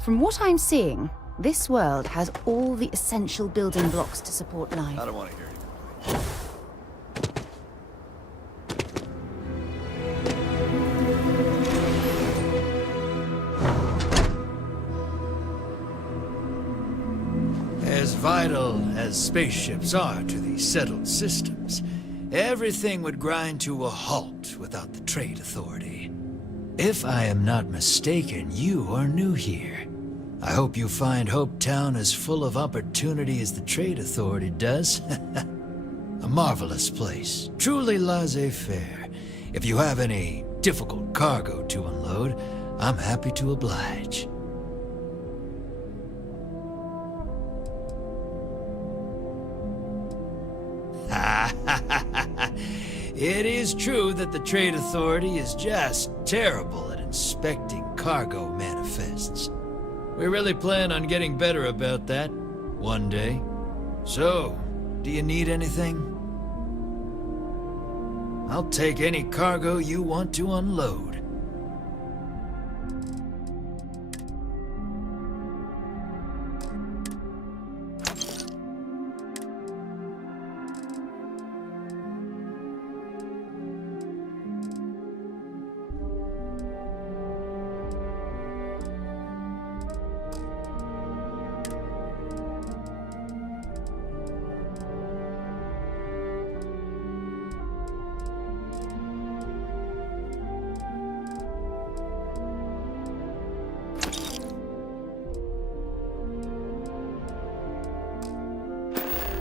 From what I'm seeing, this world has all the essential building blocks to support life. I don't want to hear it. As vital as spaceships are to the settled systems, everything would grind to a halt without the Trade Authority. If I am not mistaken, you are new here. I hope you find Hope Town as full of opportunity as the Trade Authority does. A marvelous place, truly laissez-faire. If you have any difficult cargo to unload, I'm happy to oblige. It is true that the Trade Authority is just terrible at inspecting cargo manifests. We really plan on getting better about that one day. So, do you need anything? I'll take any cargo you want to unload.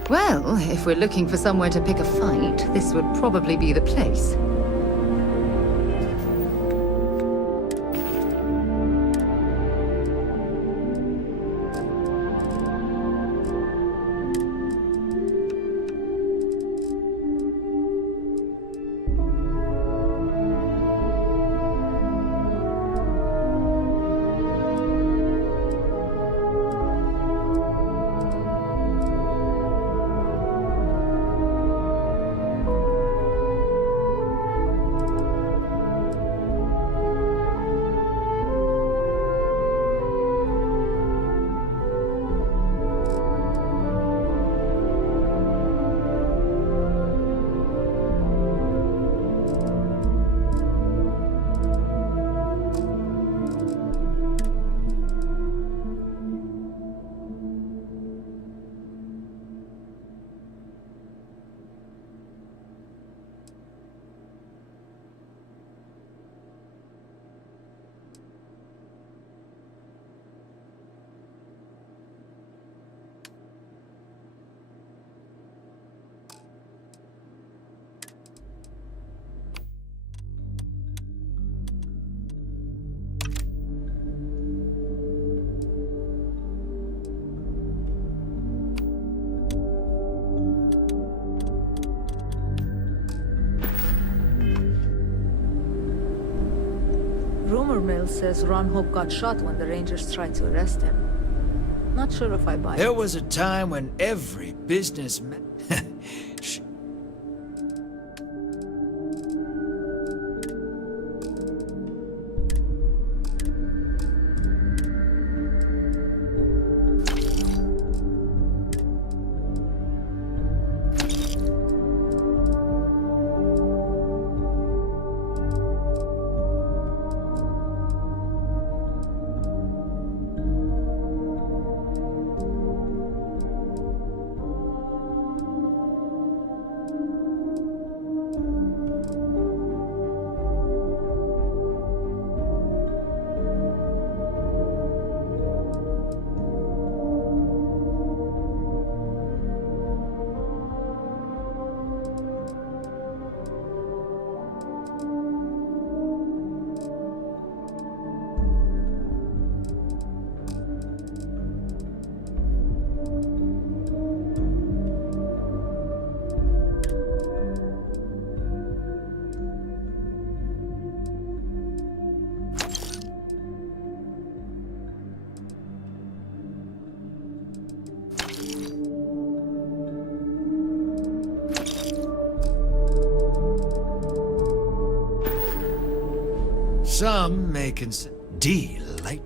Well, if we're looking for somewhere to pick a fight, this would probably be the place. Rumor mill says Ron Hope got shot when the Rangers tried to arrest him. Not sure if I buy it. There was a time when every businessman... Some may consider delight.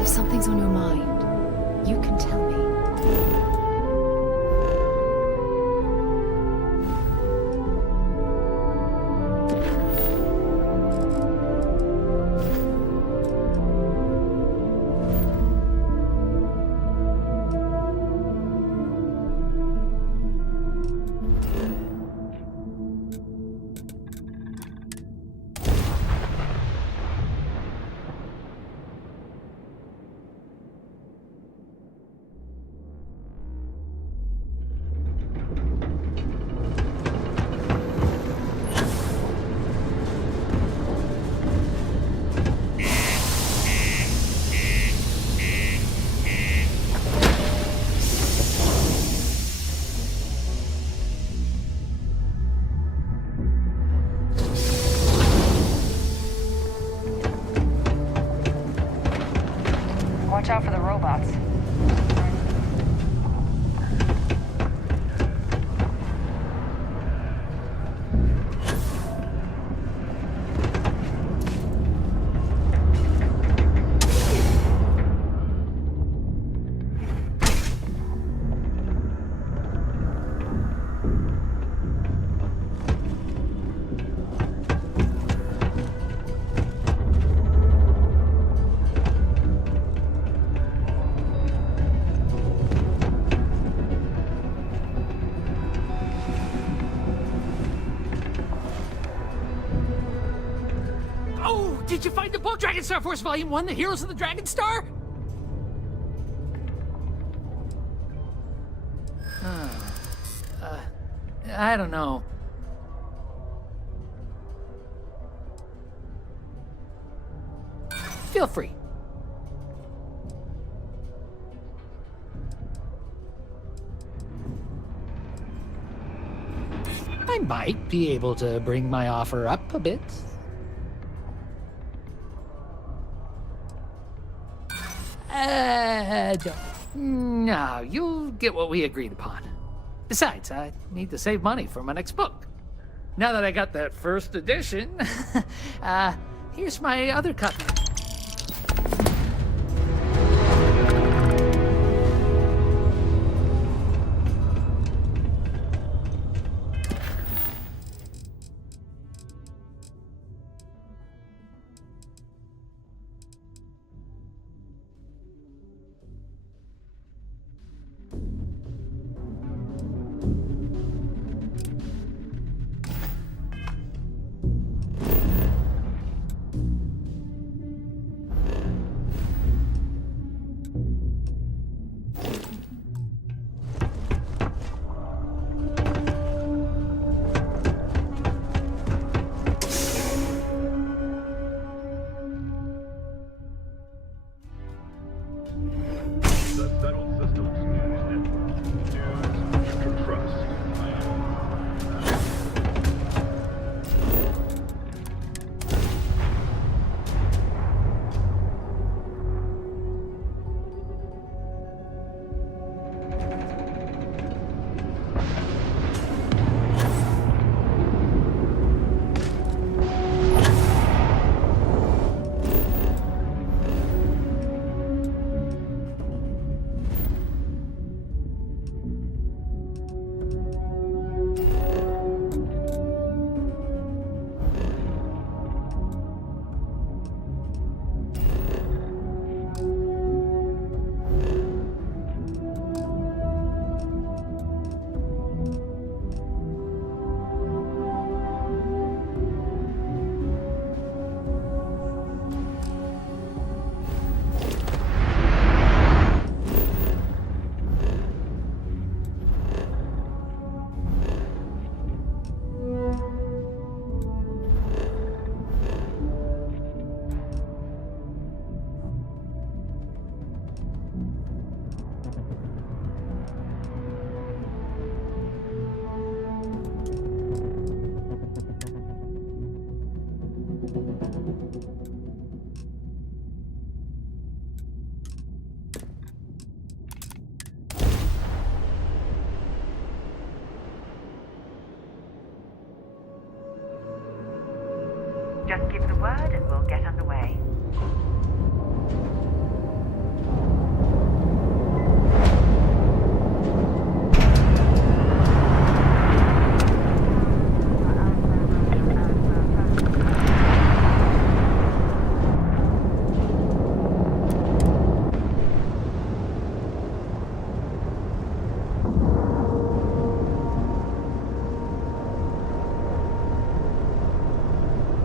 If something's on your mind, you can tell me. Watch out for the robots. find the book? Dragon Star Force Volume 1, The Heroes of the Dragon Star? I don't know. Feel free. I might be able to bring my offer up a bit. No, you'll get what we agreed upon. Besides, I need to save money for my next book. Now that I got that first edition, here's my other copy. Just give the word and we'll get underway.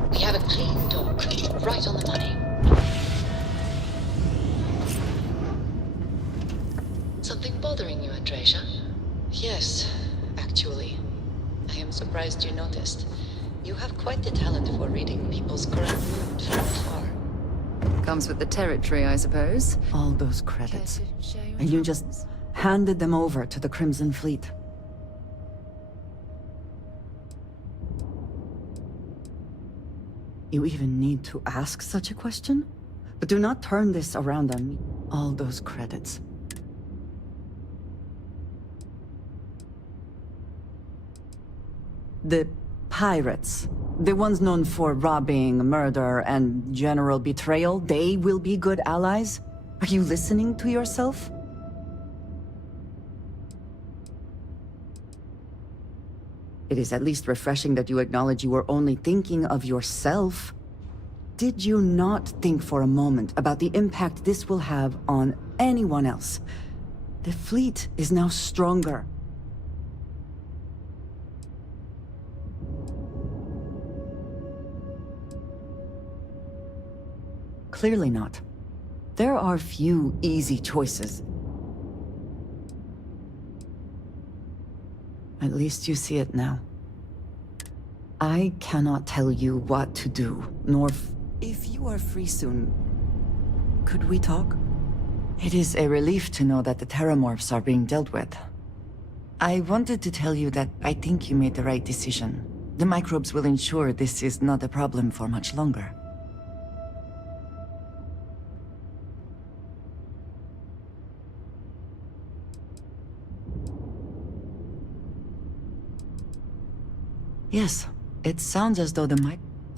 We have a clean dock, right on the money. Something bothering you, Andreja? Yes, actually. I am surprised you noticed. You have quite the talent for reading people's current mood from afar. Comes with the territory, I suppose. All those credits. And you just handed them over to the Crimson Fleet. You even need to ask such a question? But do not turn this around on me. All those credits. The pirates, the ones known for robbing, murder, and general betrayal, they will be good allies? Are you listening to yourself? It is at least refreshing that you acknowledge you were only thinking of yourself. Did you not think for a moment about the impact this will have on anyone else? The fleet is now stronger. Clearly not. There are few easy choices. At least you see it now. I cannot tell you what to do, nor if you are free soon. Could we talk? It is a relief to know that the Terramorphs are being dealt with. I wanted to tell you that I think you made the right decision. The microbes will ensure this is not a problem for much longer. Yes, it sounds as though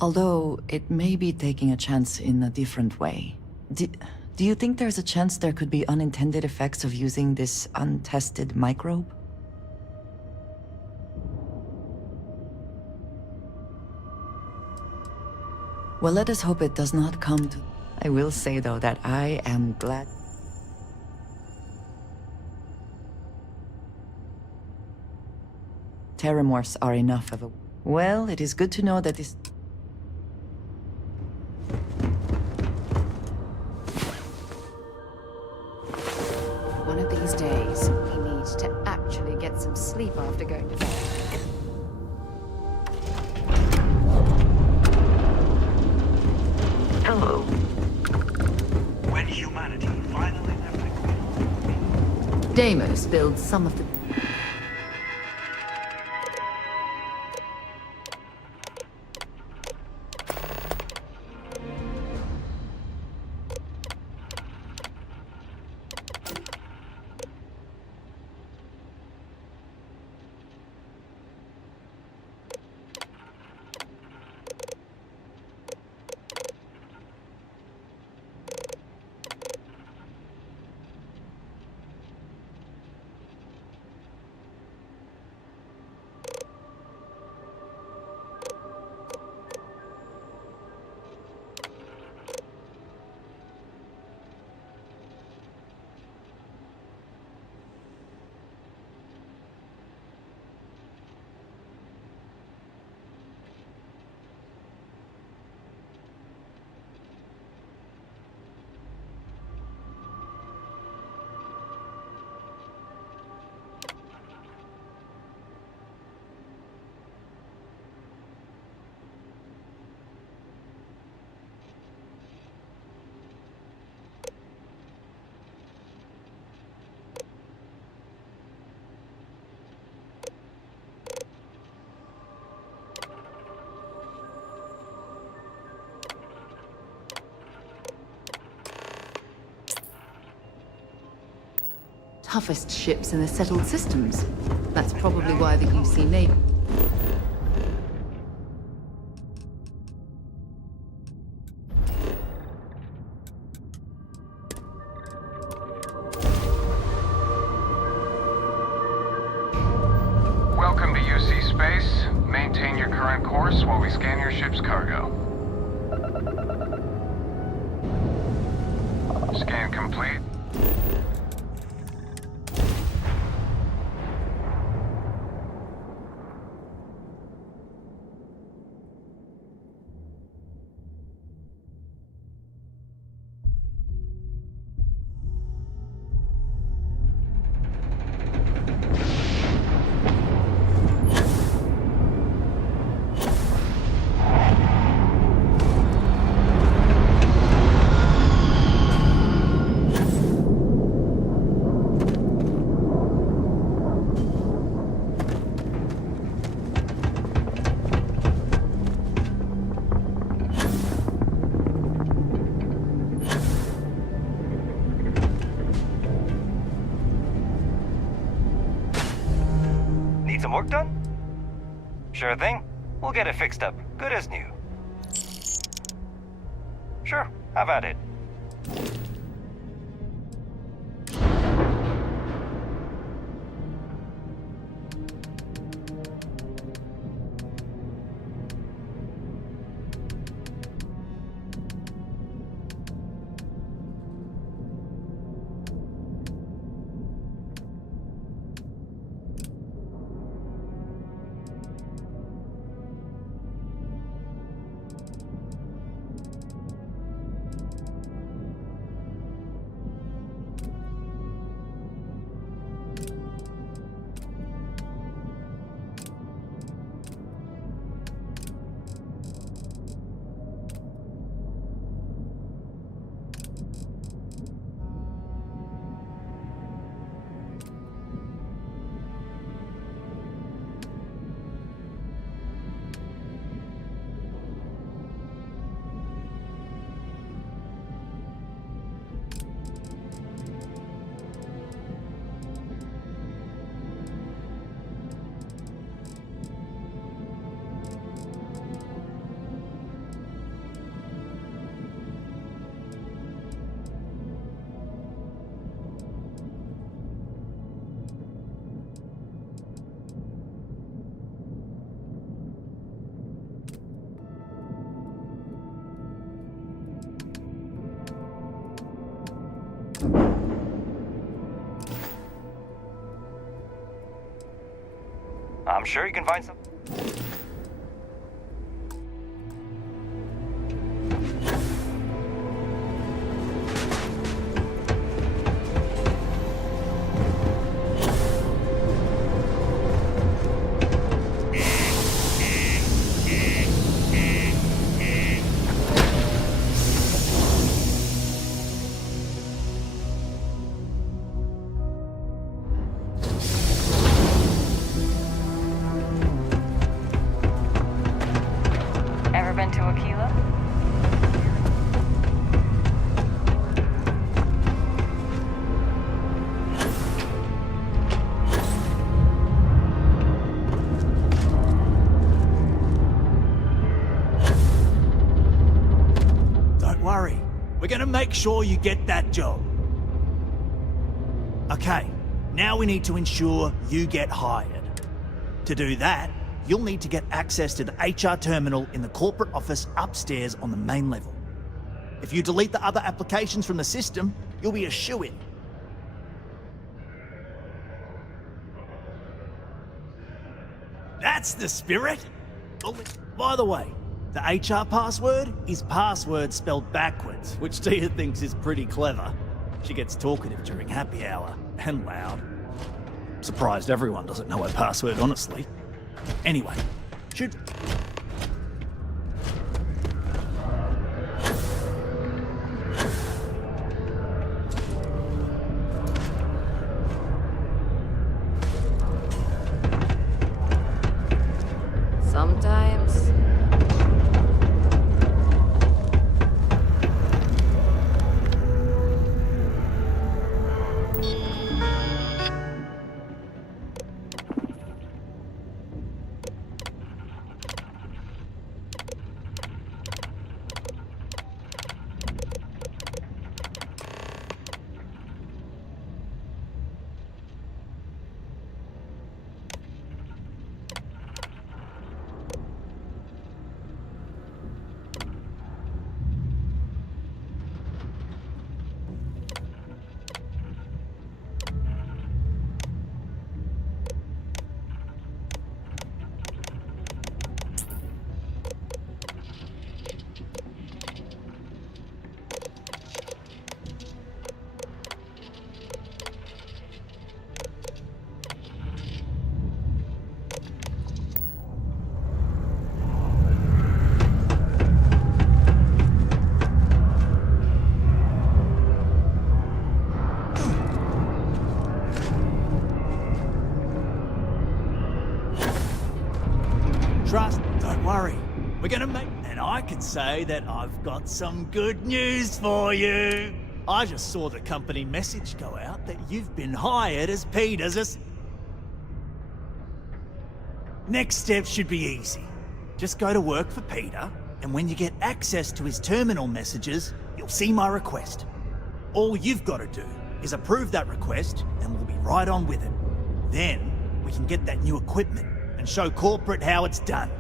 although it may be taking a chance in a different way. Do you think there's a chance there could be unintended effects of using this untested microbe? Well, let us hope it does not come to... I will say, though, that I am glad... Terramorphs are enough of a... Well, it is good to know that this... One of these days, we need to actually get some sleep after going to bed. Hello. When humanity finally left Deimos builds some of the... toughest ships in the settled systems. That's probably why the UC Navy... Welcome to UC Space. Maintain your current course while we scan your ship's cargo. Scan complete. Need some work done? Sure thing. We'll get it fixed up. Good as new. Sure, have at it. I'm sure you can find some. Ever been to Aquila? Don't worry. We're gonna make sure you get that job. Okay, now we need to ensure you get hired. To do that, you'll need to get access to the HR terminal in the corporate office upstairs on the main level. If you delete the other applications from the system, you'll be a shoo-in. That's the spirit! Oh, by the way, the HR password is password spelled backwards, which Tia thinks is pretty clever. She gets talkative during happy hour, and loud. Surprised everyone doesn't know her password, honestly. Anyway, should... Sometimes. Trust, don't worry. We're gonna make... And I can say that I've got some good news for you. I just saw the company message go out that you've been hired as Peter's Next step should be easy. Just go to work for Peter, and when you get access to his terminal messages, you'll see my request. All you've got to do is approve that request, and we'll be right on with it. Then, we can get that new equipment and show corporate how it's done.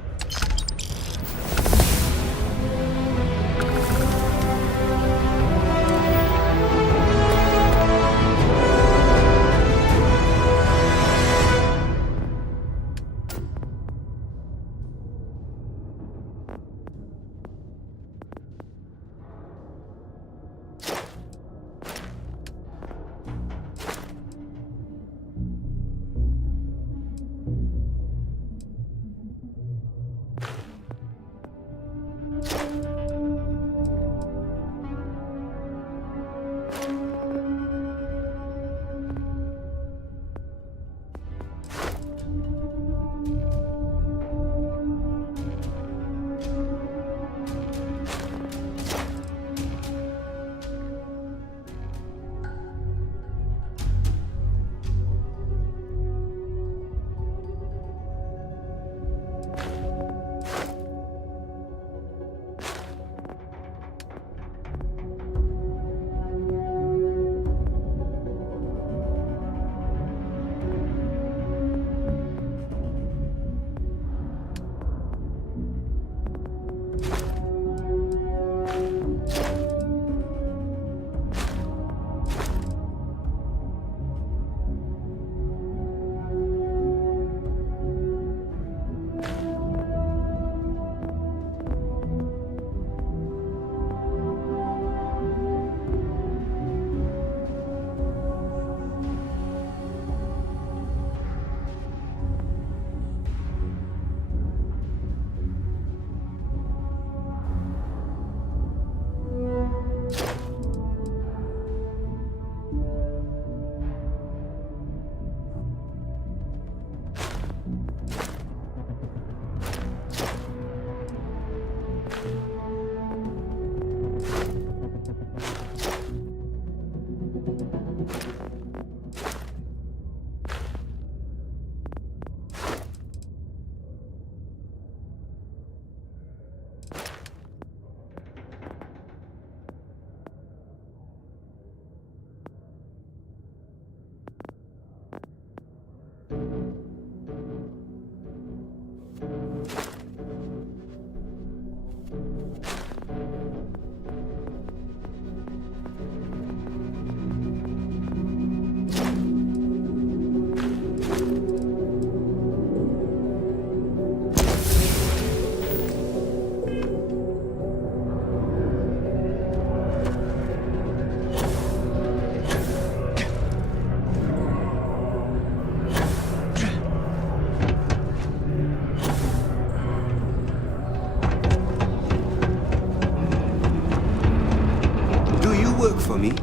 work for me?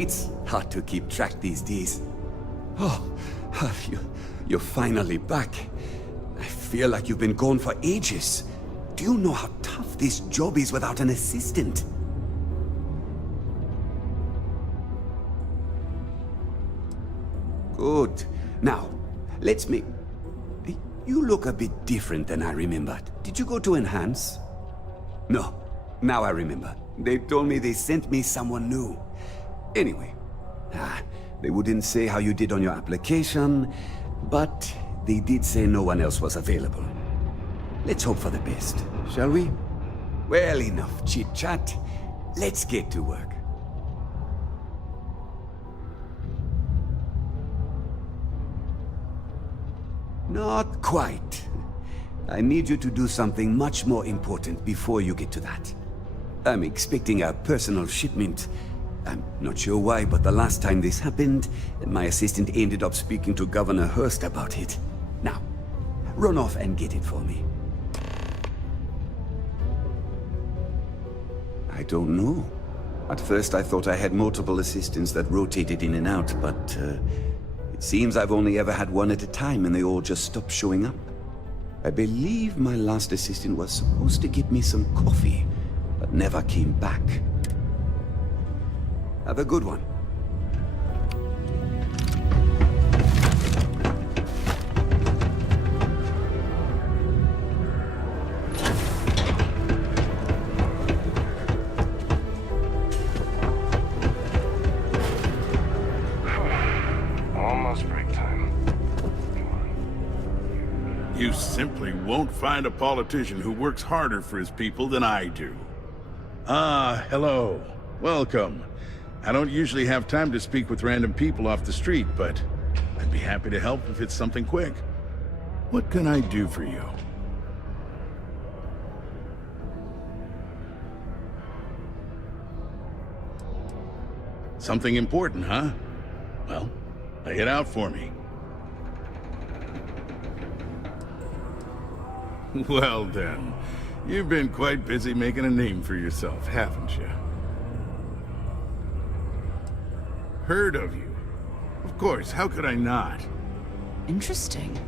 It's hard to keep track these days. Oh, you're finally back. I feel like you've been gone for ages. Do you know how tough this job is without an assistant? Good. Now, let's make... You look a bit different than I remembered. Did you go to Enhance? No. Now I remember. They told me they sent me someone new. Anyway, they wouldn't say how you did on your application, but they did say no one else was available. Let's hope for the best, shall we? Well, enough chit-chat. Let's get to work. Not quite. I need you to do something much more important before you get to that. I'm expecting a personal shipment. I'm not sure why, but the last time this happened, my assistant ended up speaking to Governor Hurst about it. Now, run off and get it for me. I don't know. At first I thought I had multiple assistants that rotated in and out, but it seems I've only ever had one at a time and they all just stopped showing up. I believe my last assistant was supposed to get me some coffee, but never came back. Have a good one. Almost break time. Come on. You simply won't find a politician who works harder for his people than I do. Ah, hello. Welcome. I don't usually have time to speak with random people off the street, but I'd be happy to help if it's something quick. What can I do for you? Something important, huh? Well, lay it out for me. Well then, you've been quite busy making a name for yourself, haven't you? Heard of you. Of course, how could I not? Interesting.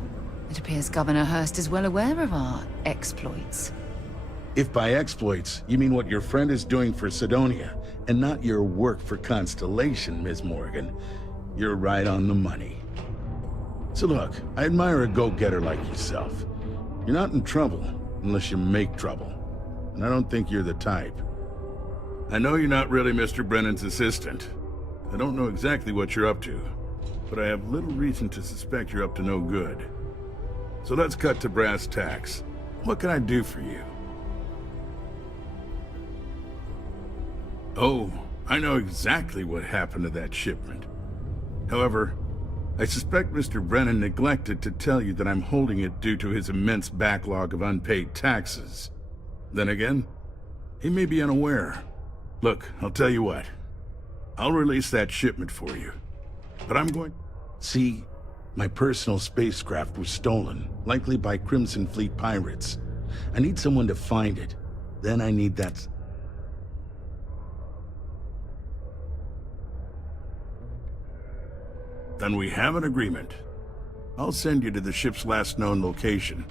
It appears Governor Hurst is well aware of our exploits. If by exploits, you mean what your friend is doing for Sidonia, and not your work for Constellation, Ms. Morgan, you're right on the money. So look, I admire a go-getter like yourself. You're not in trouble, unless you make trouble. And I don't think you're the type. I know you're not really Mr. Brennan's assistant. I don't know exactly what you're up to, but I have little reason to suspect you're up to no good. So let's cut to brass tacks. What can I do for you? Oh, I know exactly what happened to that shipment. However, I suspect Mr. Brennan neglected to tell you that I'm holding it due to his immense backlog of unpaid taxes. Then again, he may be unaware. Look, I'll tell you what. I'll release that shipment for you. But I'm going... See, my personal spacecraft was stolen, likely by Crimson Fleet pirates. I need someone to find it. Then I need that... Then we have an agreement. I'll send you to the ship's last known location.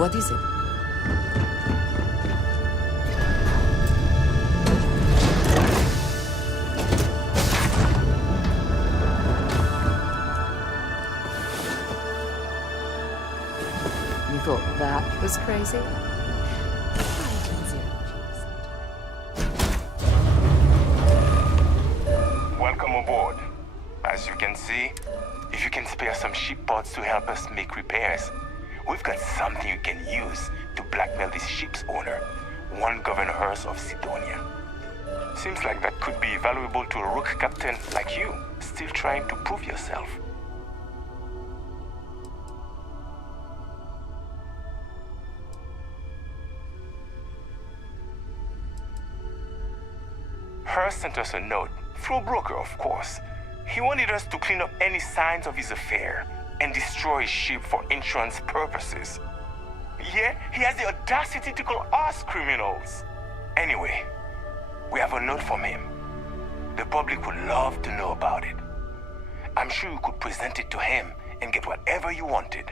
What is it? You thought that was crazy? Welcome aboard. As you can see, if you can spare some ship parts to help us make repairs, we've got something you can use to blackmail this ship's owner, one Governor Hurst of Sidonia. Seems like that could be valuable to a rook captain like you, still trying to prove yourself. Hurst sent us a note, through a broker of course. He wanted us to clean up any signs of his affair and destroy his ship for insurance purposes. Yet, he has the audacity to call us criminals. Anyway, we have a note from him. The public would love to know about it. I'm sure you could present it to him and get whatever you wanted.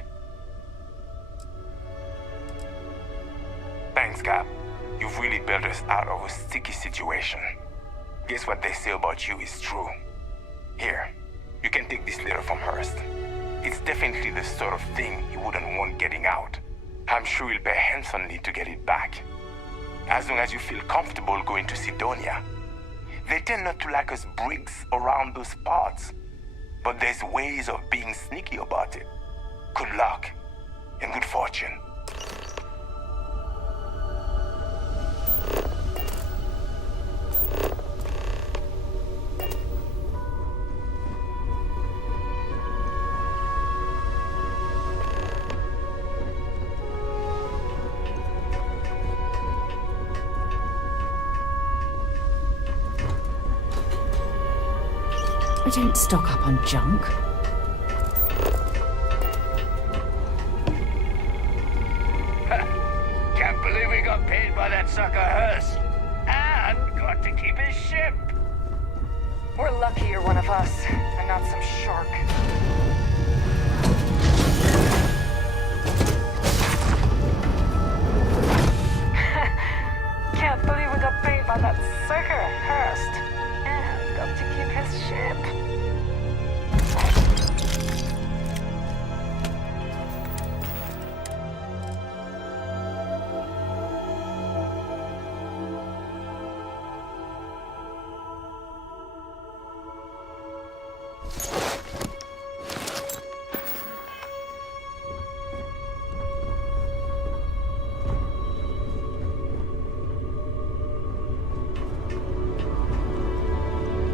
Thanks, Cap. You've really bailed us out of a sticky situation. Guess what they say about you is true. Here, you can take this letter from Hurst. It's definitely the sort of thing he wouldn't want getting out. I'm sure he'll pay handsomely to get it back. As long as you feel comfortable going to Sidonia. They tend not to like us Briggs around those parts. But there's ways of being sneaky about it. Good luck, and good fortune. We don't stock up on junk. Can't believe we got paid by that sucker Hurst. And got to keep his ship. We're lucky you're one of us, and not some shark. Can't believe we got paid by that sucker Hurst. And got to keep his ship.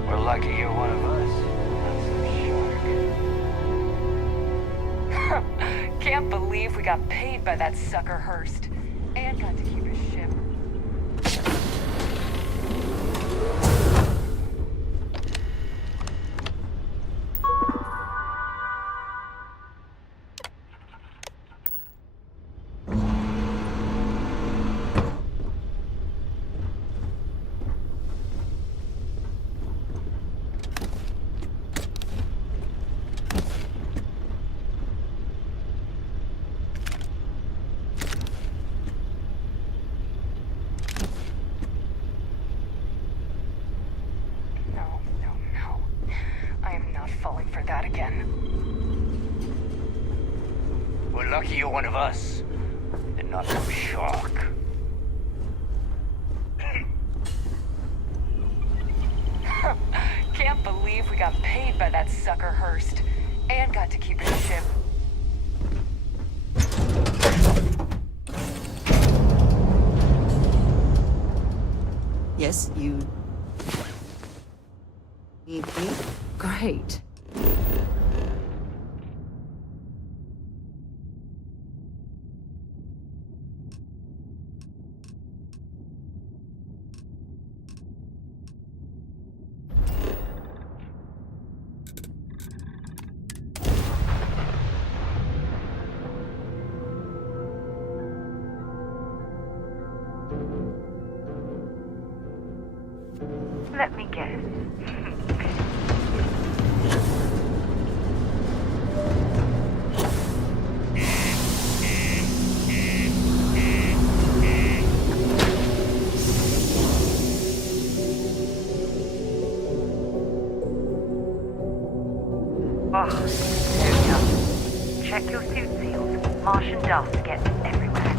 We're lucky you're one of us, not some shark. Can't believe we got paid by that sucker Hurst. And got to keep his ship. Falling for that again. We're lucky you're one of us, and not some shark. Can't believe we got paid by that sucker Hurst. And got to keep his ship. Yes, you need me? Great. Let me guess. Martian dust gets everywhere.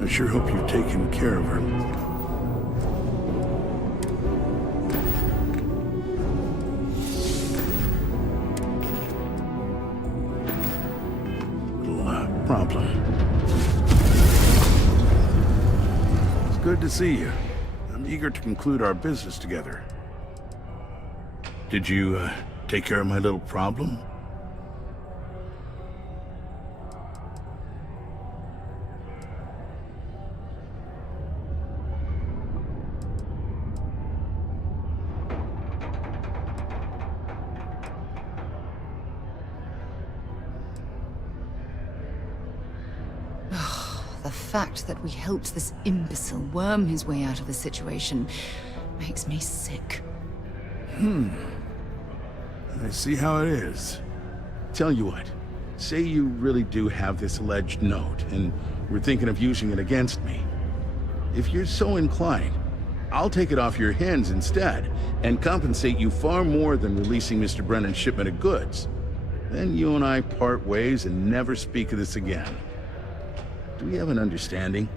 I sure hope you've taken care of her. Little problem. It's good to see you. I'm eager to conclude our business together. Did you, take care of my little problem? The fact that we helped this imbecile worm his way out of the situation makes me sick. I see how it is. Tell you what, say you really do have this alleged note, and we're thinking of using it against me. If you're so inclined, I'll take it off your hands instead, and compensate you far more than releasing Mr. Brennan's shipment of goods. Then you and I part ways and never speak of this again. Do we have an understanding?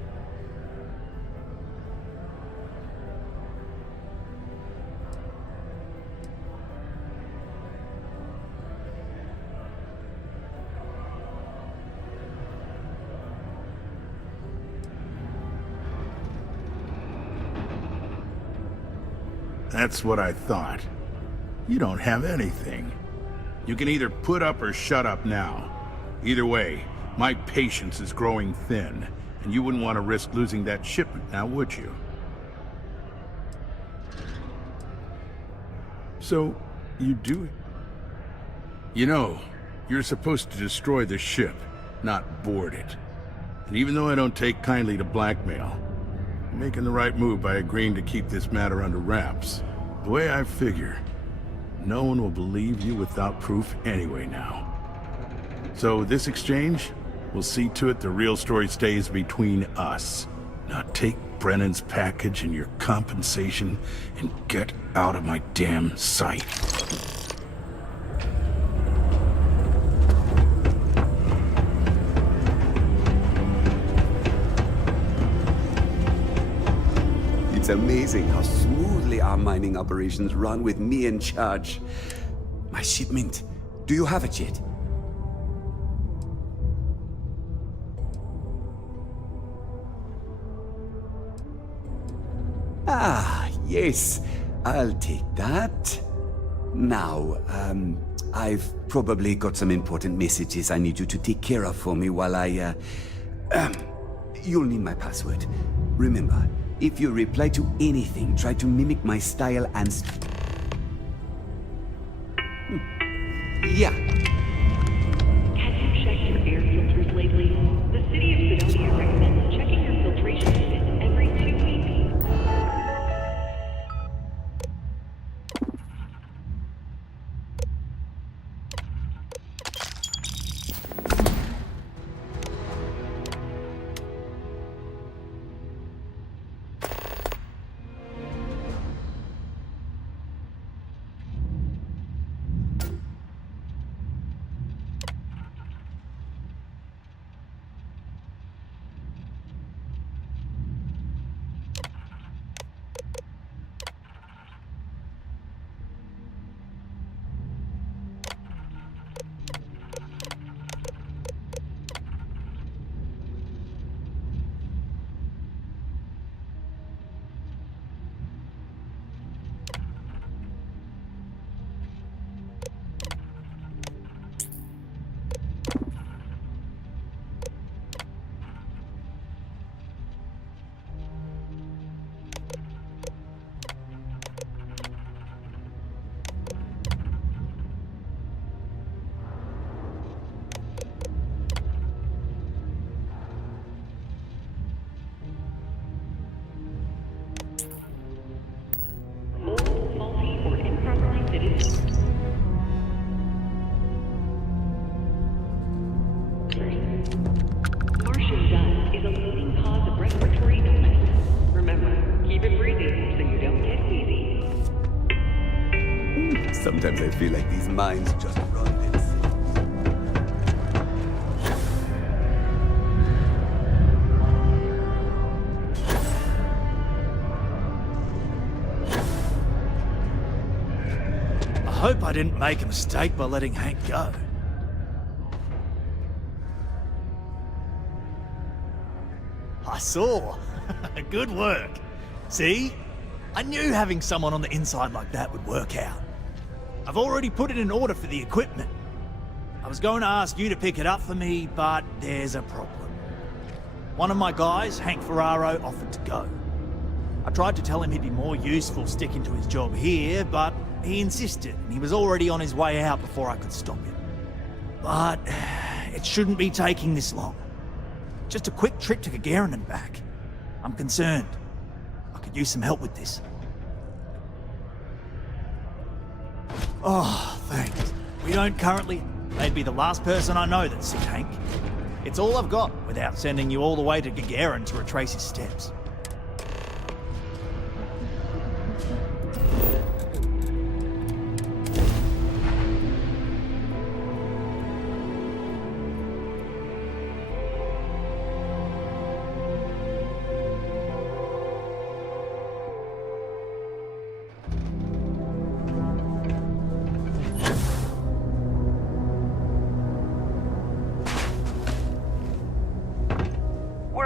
That's what I thought. You don't have anything. You can either put up or shut up now. Either way, my patience is growing thin, and you wouldn't want to risk losing that shipment now, would you? So, you do it? You know, you're supposed to destroy the ship, not board it. And even though I don't take kindly to blackmail, you're making the right move by agreeing to keep this matter under wraps. The way I figure, no one will believe you without proof anyway now. So this exchange, we'll see to it the real story stays between us. Now take Brennan's package and your compensation and get out of my damn sight. It's amazing how smoothly our mining operations run with me in charge. My shipment. Do you have it yet? Ah, yes. I'll take that. Now, I've probably got some important messages I need you to take care of for me while I, you'll need my password. Remember, if you reply to anything, try to mimic my style and... Yeah. Have you checked your air filters lately? The city of Sidonia recommends checking your filtration unit every 2 weeks. Martian dust is a leading cause of respiratory illness. Remember, keep it breathing so you don't get wheezy. Sometimes I feel like these mines just run themselves. I hope I didn't make a mistake by letting Hank go. I saw. Good work. See? I knew having someone on the inside like that would work out. I've already put it in order for the equipment. I was going to ask you to pick it up for me, but there's a problem. One of my guys, Hank Ferraro, offered to go. I tried to tell him he'd be more useful sticking to his job here, but he insisted, and he was already on his way out before I could stop him. But it shouldn't be taking this long. Just a quick trip to Gagarin and back. I'm concerned. I could use some help with this. Oh, thanks. We don't currently... They'd be the last person I know that's seen Hank. It's all I've got, without sending you all the way to Gagarin to retrace his steps.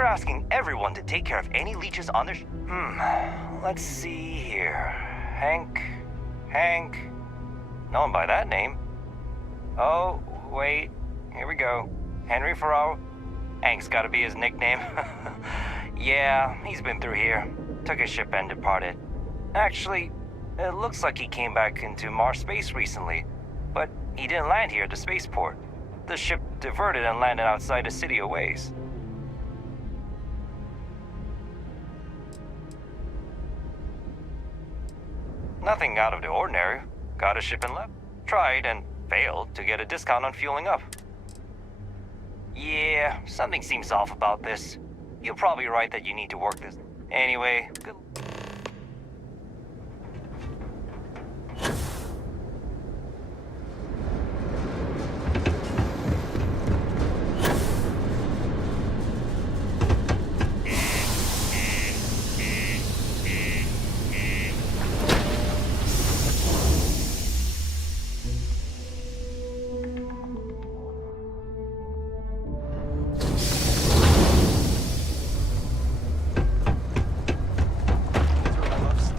Asking everyone to take care of any leeches on their let's see here. Hank. No one by that name. Oh, wait. Here we go. Henry Ferraro. Hank's gotta be his nickname. Yeah, he's been through here. Took his ship and departed. Actually, it looks like he came back into Mars space recently, but he didn't land here at the spaceport. The ship diverted and landed outside the city a ways. Nothing out of the ordinary. Got a ship and left. Tried and failed to get a discount on fueling up. Yeah, something seems off about this. You're probably right that you need to work this. Anyway, good.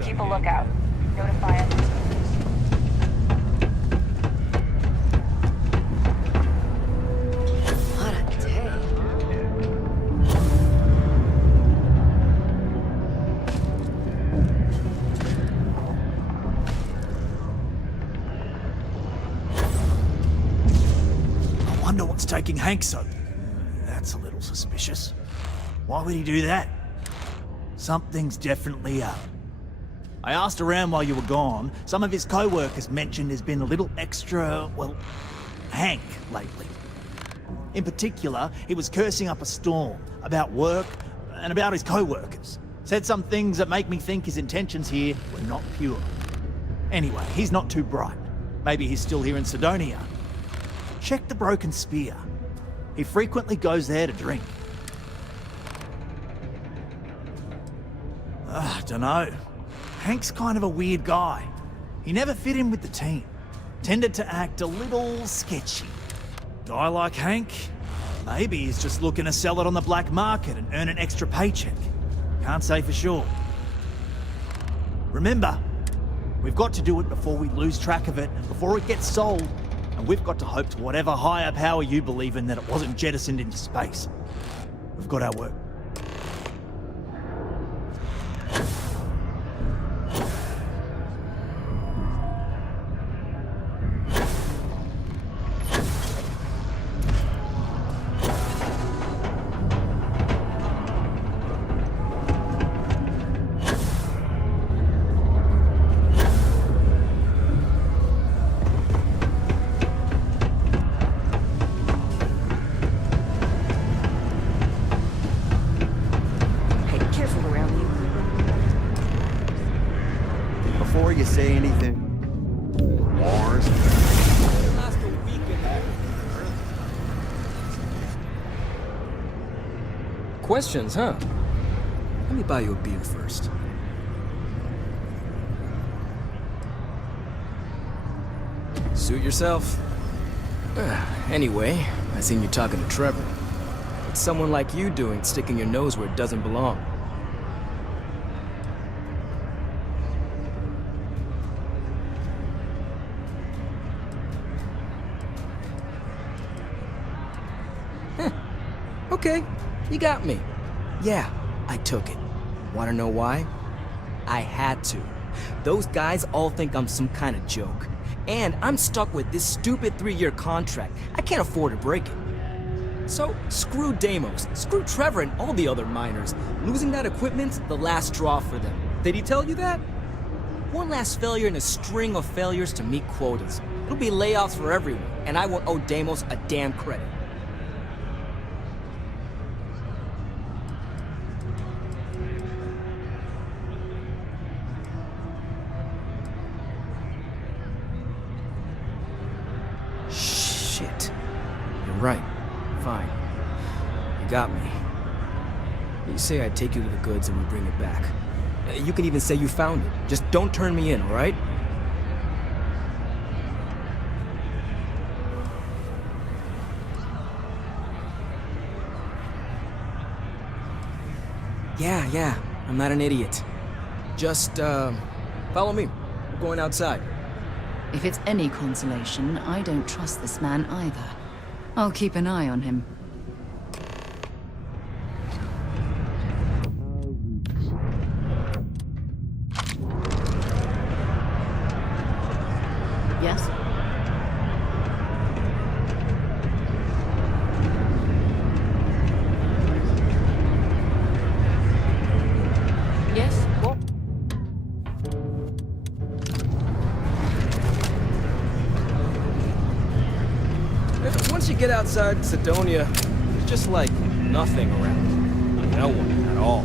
Keep a lookout. Notify us. What a day. I wonder what's taking Hank so... That's a little suspicious. Why would he do that? Something's definitely up. I asked around while you were gone. Some of his co-workers mentioned there's been a little extra, well, Hank lately. In particular, he was cursing up a storm about work and about his co-workers. Said some things that make me think his intentions here were not pure. Anyway, he's not too bright. Maybe he's still here in Sidonia. Check the Broken Spear. He frequently goes there to drink. Dunno. Hank's kind of a weird guy. He never fit in with the team. Tended to act a little sketchy. Guy like Hank? Maybe he's just looking to sell it on the black market and earn an extra paycheck. Can't say for sure. Remember, we've got to do it before we lose track of it, before it gets sold, and we've got to hope to whatever higher power you believe in that it wasn't jettisoned into space. We've got our work. say anything? Mars? Last a week and a half. Questions, huh? Let me buy you a beer first. Suit yourself. Anyway, I seen you talking to Trevor. What's someone like you doing sticking your nose where it doesn't belong? Okay, you got me. Yeah, I took it. Wanna know why? I had to. Those guys all think I'm some kind of joke. And I'm stuck with this stupid 3-year contract. I can't afford to break it. So, screw Deimos, screw Trevor and all the other miners. Losing that equipment's the last straw for them. Did he tell you that? One last failure in a string of failures to meet quotas. It'll be layoffs for everyone, and I won't owe Deimos a damn credit. Shit. You're right. Fine. You got me. You say I'd take you to the goods and we bring it back. You can even say you found it. Just don't turn me in, alright? Yeah, I'm not an idiot. Just, follow me. We're going outside. If it's any consolation, I don't trust this man either. I'll keep an eye on him. Yes? Yes? What? Once you get outside Sidonia, there's just like nothing around. No one at all.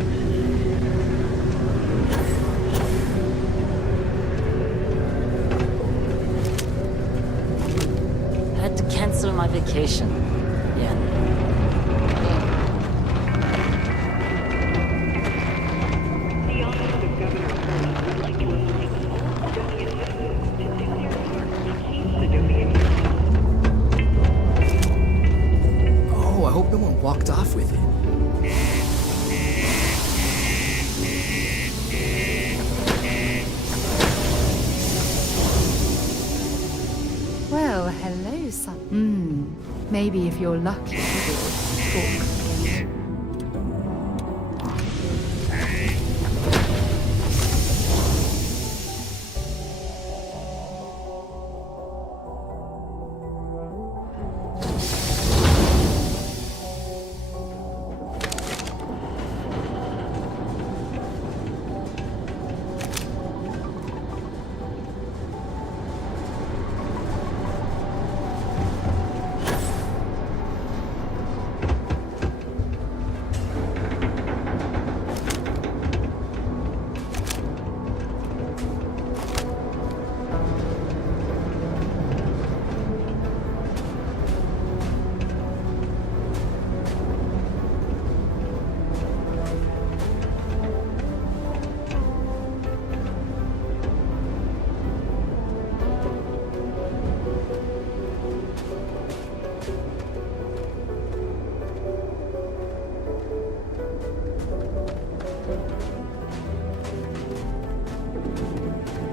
Had to cancel my vacation. Yeah. The office of Governor Curtis would like to appoint all Sidonia citizens to do their part to keep Sidonia. Oh, I hope no one walked off with it. Well, hello, son. Maybe if you're lucky, we'll talk again.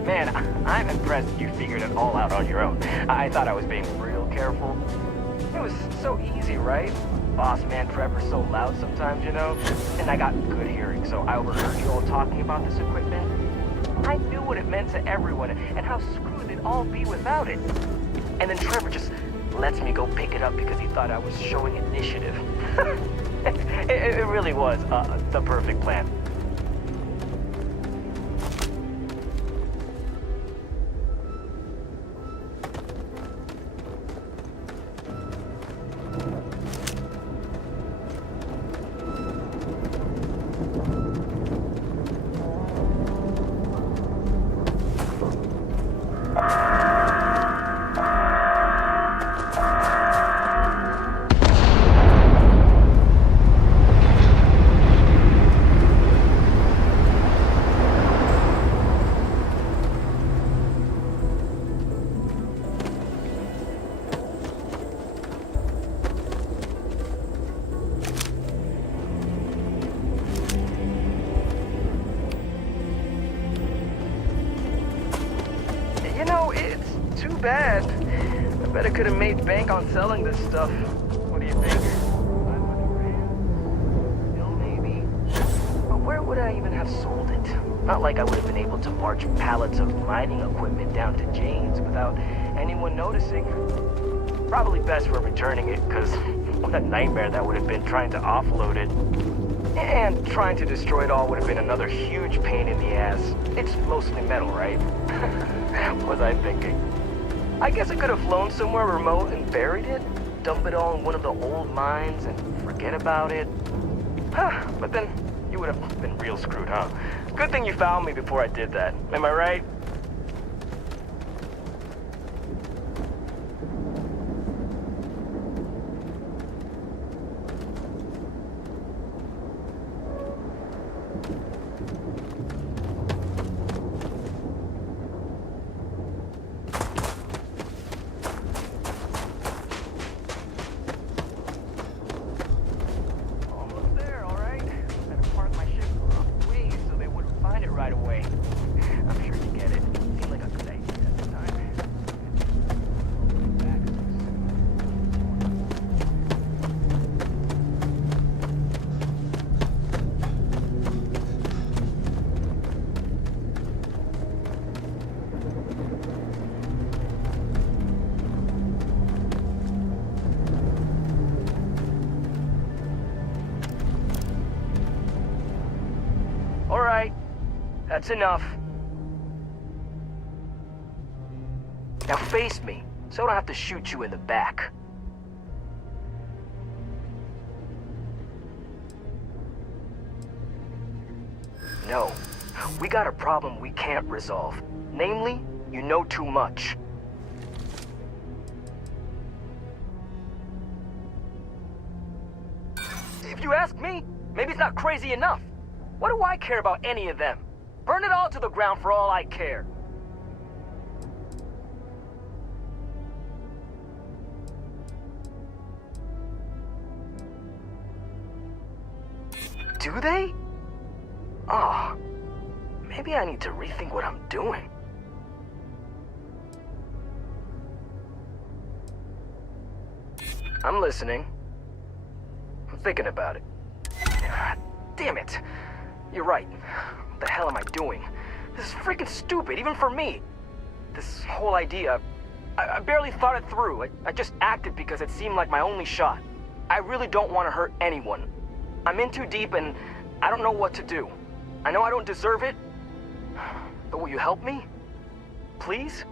Man, I'm impressed you figured it all out on your own. I thought I was being real careful. It was so easy, right? Boss man Trevor's so loud sometimes, you know? And I got good hearing, so I overheard you all talking about this equipment. I knew what it meant to everyone and how screwed they'd all be without it. And then Trevor just lets me go pick it up because he thought I was showing initiative. It really was the perfect plan. bad. I bet I could have made bank on selling this stuff. What do you think? Still maybe. But where would I even have sold it? Not like I would have been able to march pallets of mining equipment down to Jane's without anyone noticing. Probably best for returning it, because what a nightmare that would have been trying to offload it. And trying to destroy it all would have been another huge pain in the ass. It's mostly metal, right? What was I thinking? I guess I could have flown somewhere remote and buried it, dump it all in one of the old mines and forget about it. But then you would have been real screwed, huh? Good thing you found me before I did that. Am I right? That's enough. Now face me, so I don't have to shoot you in the back. No, we got a problem we can't resolve. Namely, you know too much. If you ask me, maybe it's not crazy enough. What do I care about any of them? Burn it all to the ground for all I care. Do they? Oh, maybe I need to rethink what I'm doing. I'm listening. I'm thinking about it. Damn it. You're right. What the hell am I doing? This is freaking stupid, even for me. This whole idea, I barely thought it through. I just acted because it seemed like my only shot. I really don't want to hurt anyone. I'm in too deep and I don't know what to do. I know I don't deserve it, but will you help me? Please?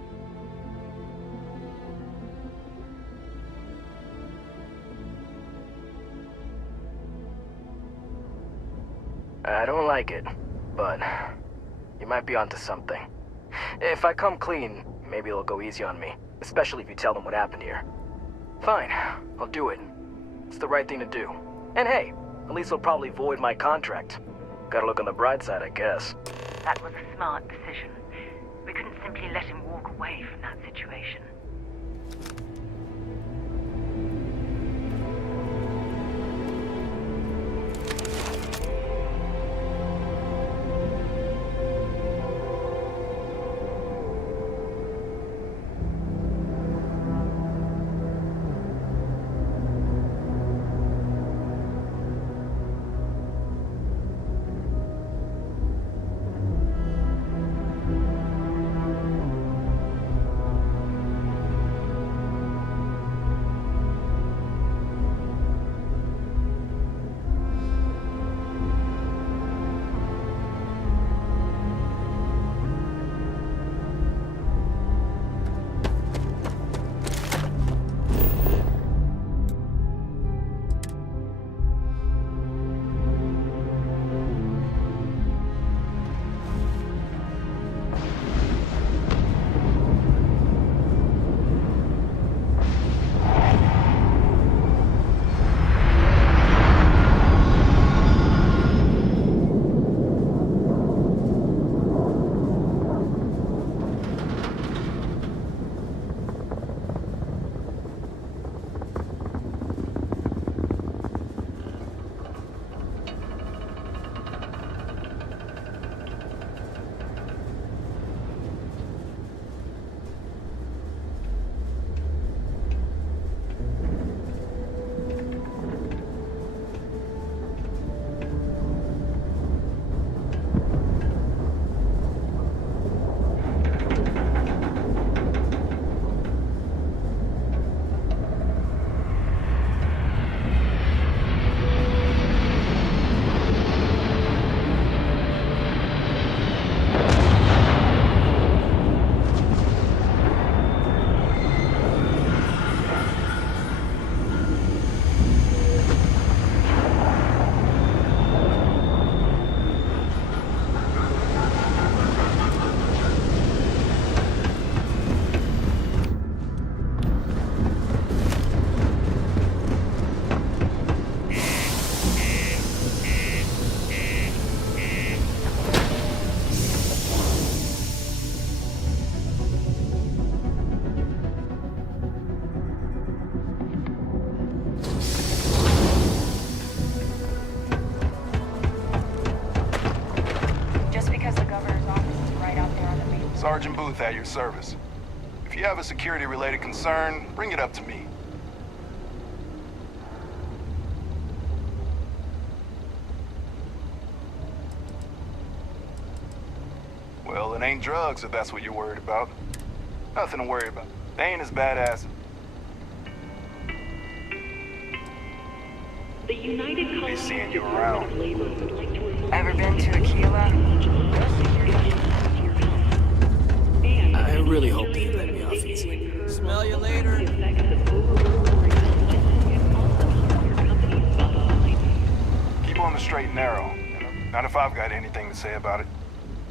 I don't like it, but you might be onto something. If I come clean, maybe it'll go easy on me, especially if you tell them what happened here. Fine, I'll do it. It's the right thing to do. And hey, at least they'll probably void my contract. Gotta look on the bright side, I guess. That was a smart decision. We couldn't simply let him walk away from that situation. Sergeant Booth at your service. If you have a security-related concern, bring it up to me. Well, it ain't drugs if that's what you're worried about. Nothing to worry about. They ain't as badass. The United Be seeing you around. Ever been to Aquila? I really hope they let me off easy. Smell you later. Keep on the straight and narrow. Not if I've got anything to say about it.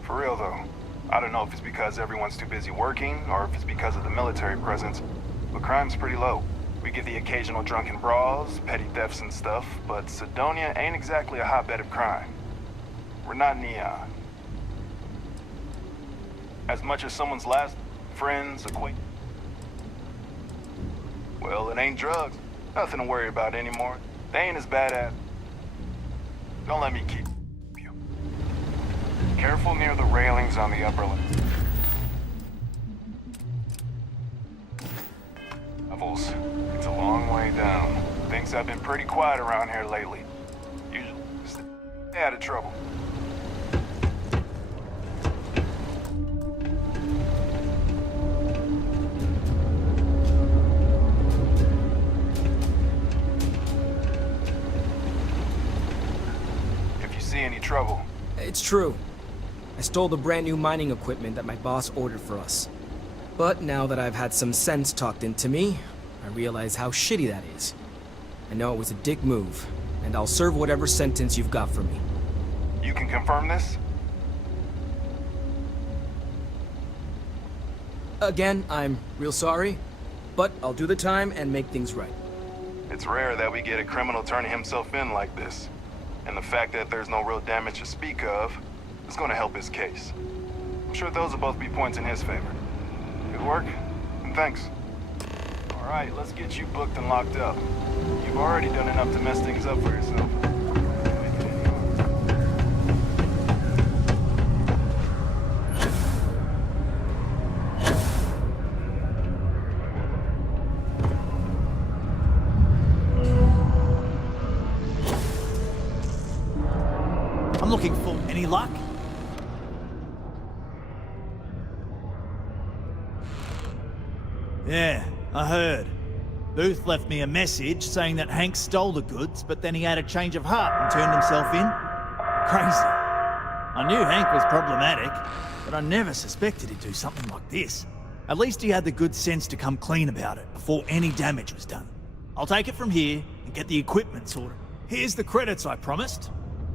For real, though. I don't know if it's because everyone's too busy working, or if it's because of the military presence, but crime's pretty low. We get the occasional drunken brawls, petty thefts and stuff, but Sidonia ain't exactly a hotbed of crime. We're not Neon. As much as someone's last friends, acquaintances. Well, it ain't drugs. Nothing to worry about anymore. They ain't as badass. Don't let me keep you. Careful near the railings on the upper left. Levels. It's a long way down. Things have been pretty quiet around here lately. Usually, stay out of trouble. If you see any trouble, It's true. I stole the brand new mining equipment that my boss ordered for us. But now that I've had some sense talked into me, I realize how shitty that is. I know it was a dick move, and I'll serve whatever sentence you've got for me. you can confirm this? Again, I'm real sorry, but I'll do the time and make things right. It's rare that we get a criminal turning himself in like this. And the fact that there's no real damage to speak of is going to help his case. I'm sure those will both be points in his favor. Good work, and thanks. All right, let's get you booked and locked up. You've already done enough to mess things up for yourself. I'm looking for any luck? Yeah, I heard. Booth left me a message saying that Hank stole the goods, but then he had a change of heart and turned himself in. Crazy. I knew Hank was problematic, but I never suspected he'd do something like this. At least he had the good sense to come clean about it before any damage was done. I'll take it from here and get the equipment sorted. Here's the credits I promised.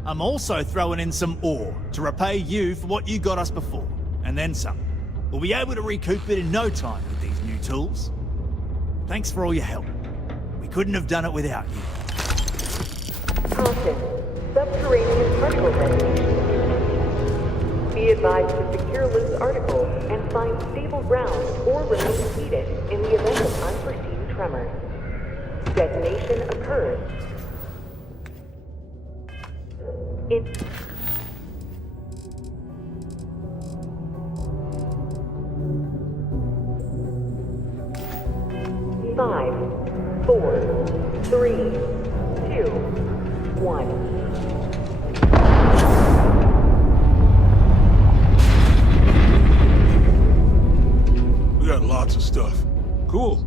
I'm also throwing in some ore to repay you for what you got us before, and then some. We'll be able to recoup it in no time with these new tools. Thanks for all your help. We couldn't have done it without you. Caution. Subterranean particle detonation. Be advised to secure loose articles and find stable ground or remain seated in the event of unforeseen tremors. Detonation occurs in 5, 4, 3, 2, 1. We got lots of stuff. Cool.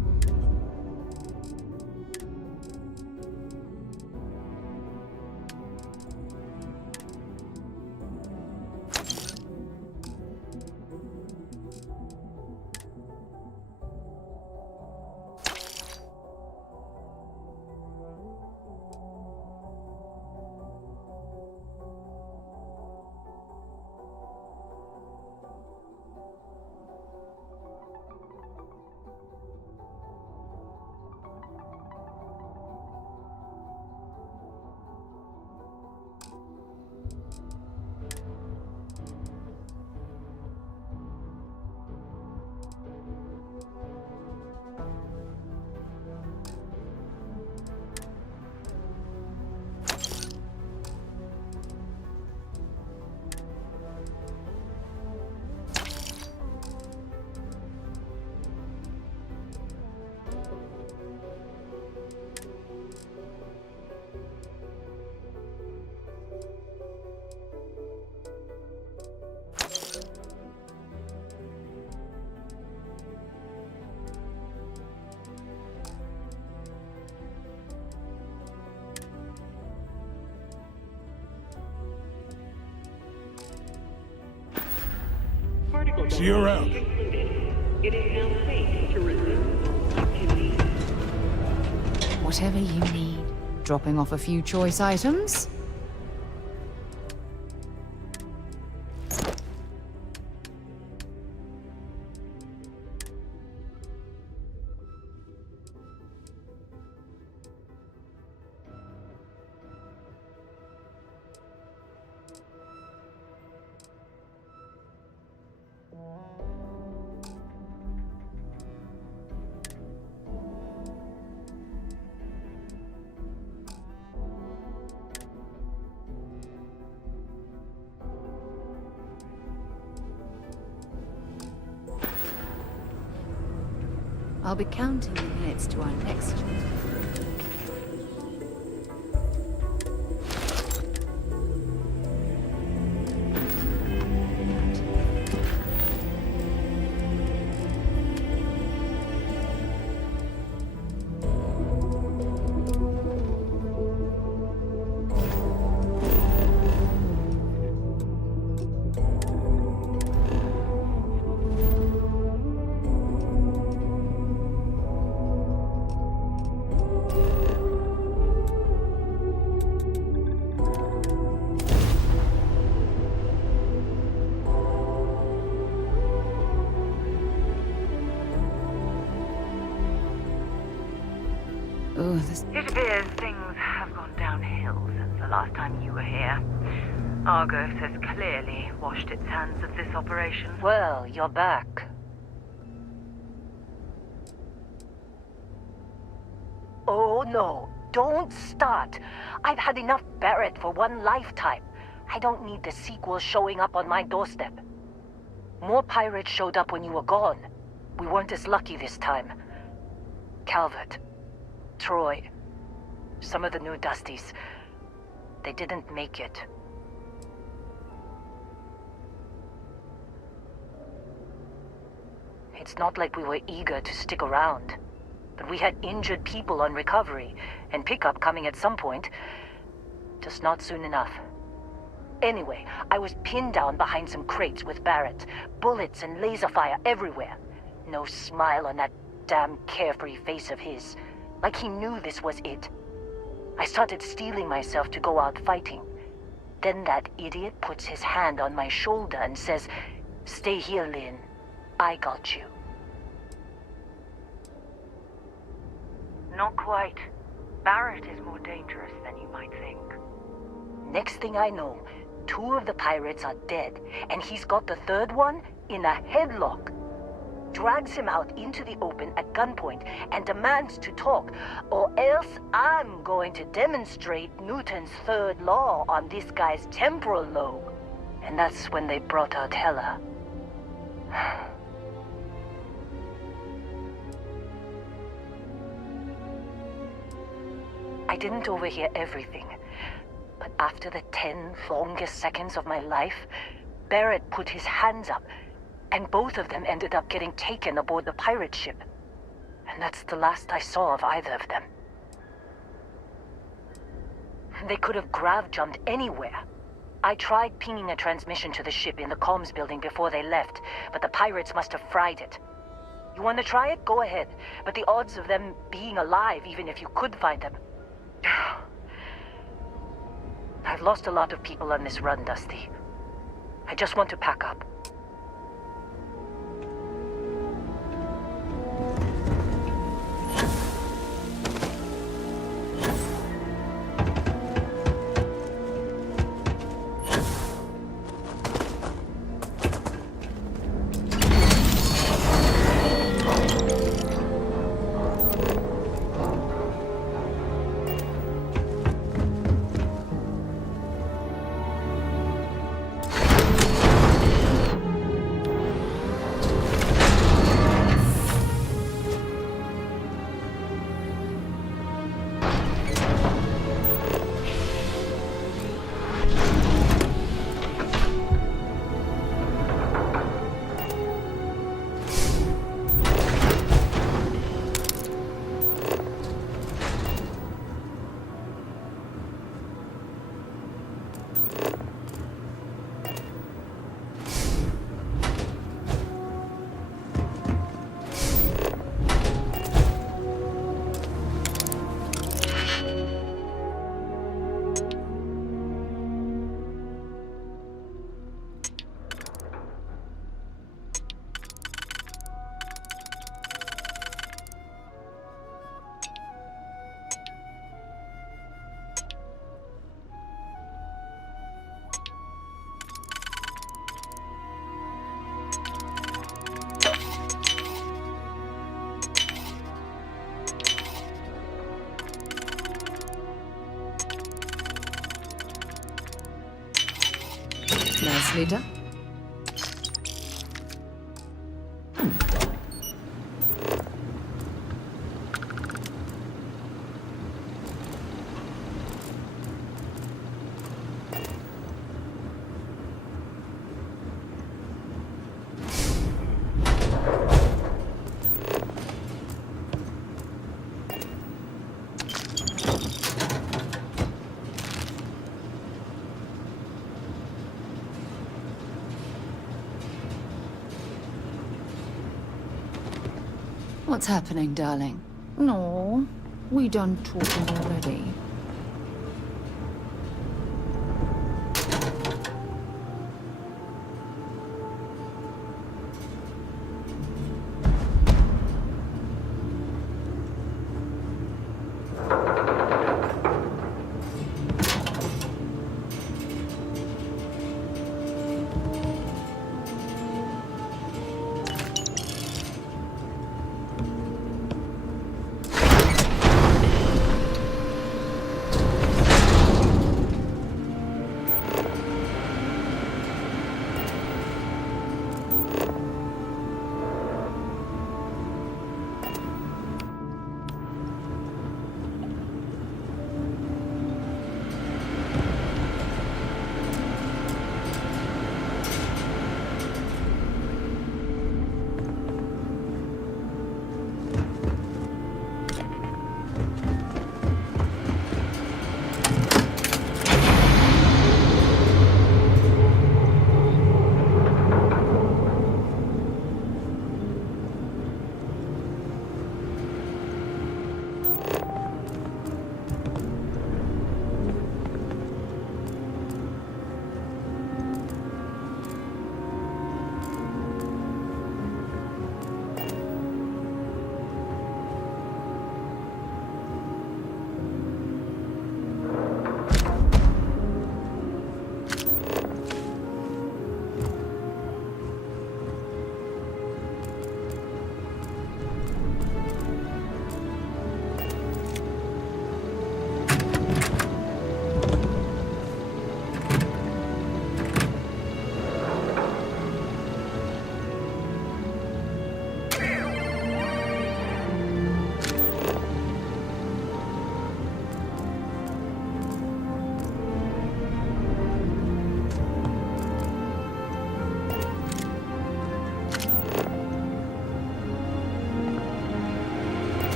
See you around. It is now safe to resume activities. Whatever you need. Dropping off a few choice items? I'll be counting the minutes to our next trip. Oh, this... It appears things have gone downhill since the last time you were here. Argos has clearly washed its hands of this operation. Well, you're back. Oh no, don't start. I've had enough Barrett for one lifetime. I don't need the sequel showing up on my doorstep. More pirates showed up when you were gone. We weren't as lucky this time. Calvert, Troy, some of the new Dusties, they didn't make it. It's not like we were eager to stick around, but we had injured people on recovery, and pickup coming at some point, just not soon enough. Anyway, I was pinned down behind some crates with Barrett, bullets and laser fire everywhere. No smile on that damn carefree face of his, like he knew this was it. I started steeling myself to go out fighting. Then that idiot puts his hand on my shoulder and says, "Stay here, Lynn. I got you." Not quite. Barrett is more dangerous than you might think. Next thing I know, 2 of the pirates are dead, and he's got the 3rd one in a headlock. Drags him out into the open at gunpoint and demands to talk, or else I'm going to demonstrate Newton's 3rd law on this guy's temporal lobe. And that's when they brought out Hela. I didn't overhear everything, but after the 10 longest seconds of my life, Barrett put his hands up, and both of them ended up getting taken aboard the pirate ship. And that's the last I saw of either of them. They could have grav-jumped anywhere. I tried pinging a transmission to the ship in the comms building before they left, but the pirates must have fried it. You want to try it? Go ahead. But the odds of them being alive, even if you could find them... I've lost a lot of people on this run, Dusty. I just want to pack up. Leader. What's happening, darling? No, we done talking already.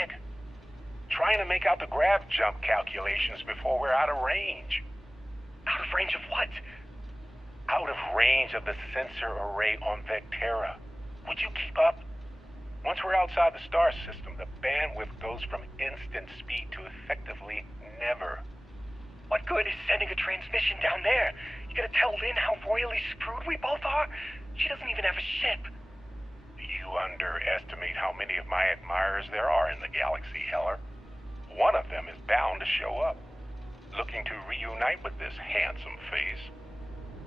shit. Trying to make out the grav jump calculations before we're out of range. Out of range of what? Out of range of the sensor array on Vectera. Would you keep up? Once we're outside the star system, the bandwidth goes from instant speed to effectively never. What good is sending a transmission down there? You gonna tell Lynn how royally screwed we both are? She doesn't even have a ship. You underestimate how many of my admirers there are in the galaxy, Heller. One of them is bound to show up, looking to reunite with this handsome face.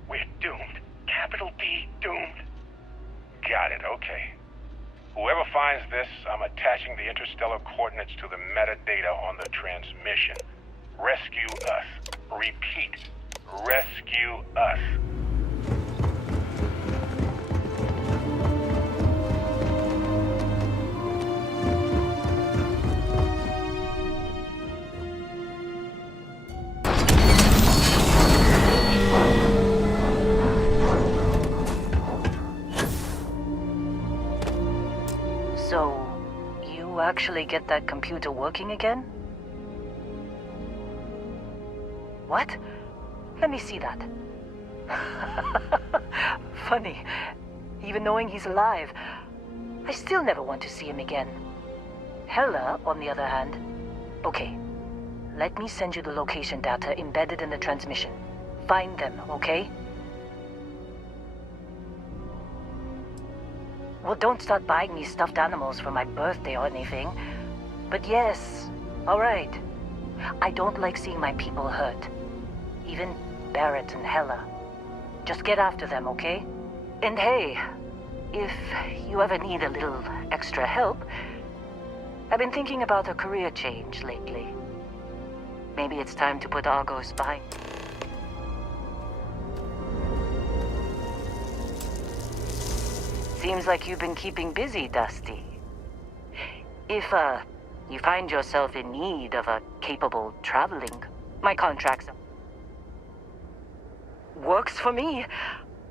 We're doomed. Capital D, doomed. Got it, okay. Whoever finds this, I'm attaching the interstellar coordinates to the metadata on the transmission. Rescue us. Repeat. Rescue us. So, you actually get that computer working again? What? Let me see that. Funny. Even knowing he's alive, I still never want to see him again. Hella, on the other hand. Okay, let me send you the location data embedded in the transmission. Find them, okay? Well, don't start buying me stuffed animals for my birthday or anything. But yes, alright. I don't like seeing my people hurt. Even Barrett and Hella. Just get after them, okay? And hey, if you ever need a little extra help, I've been thinking about a career change lately. Maybe it's time to put Argos behind. Seems like you've been keeping busy, Dusty. If, you find yourself in need of a capable traveling, my contract's works for me.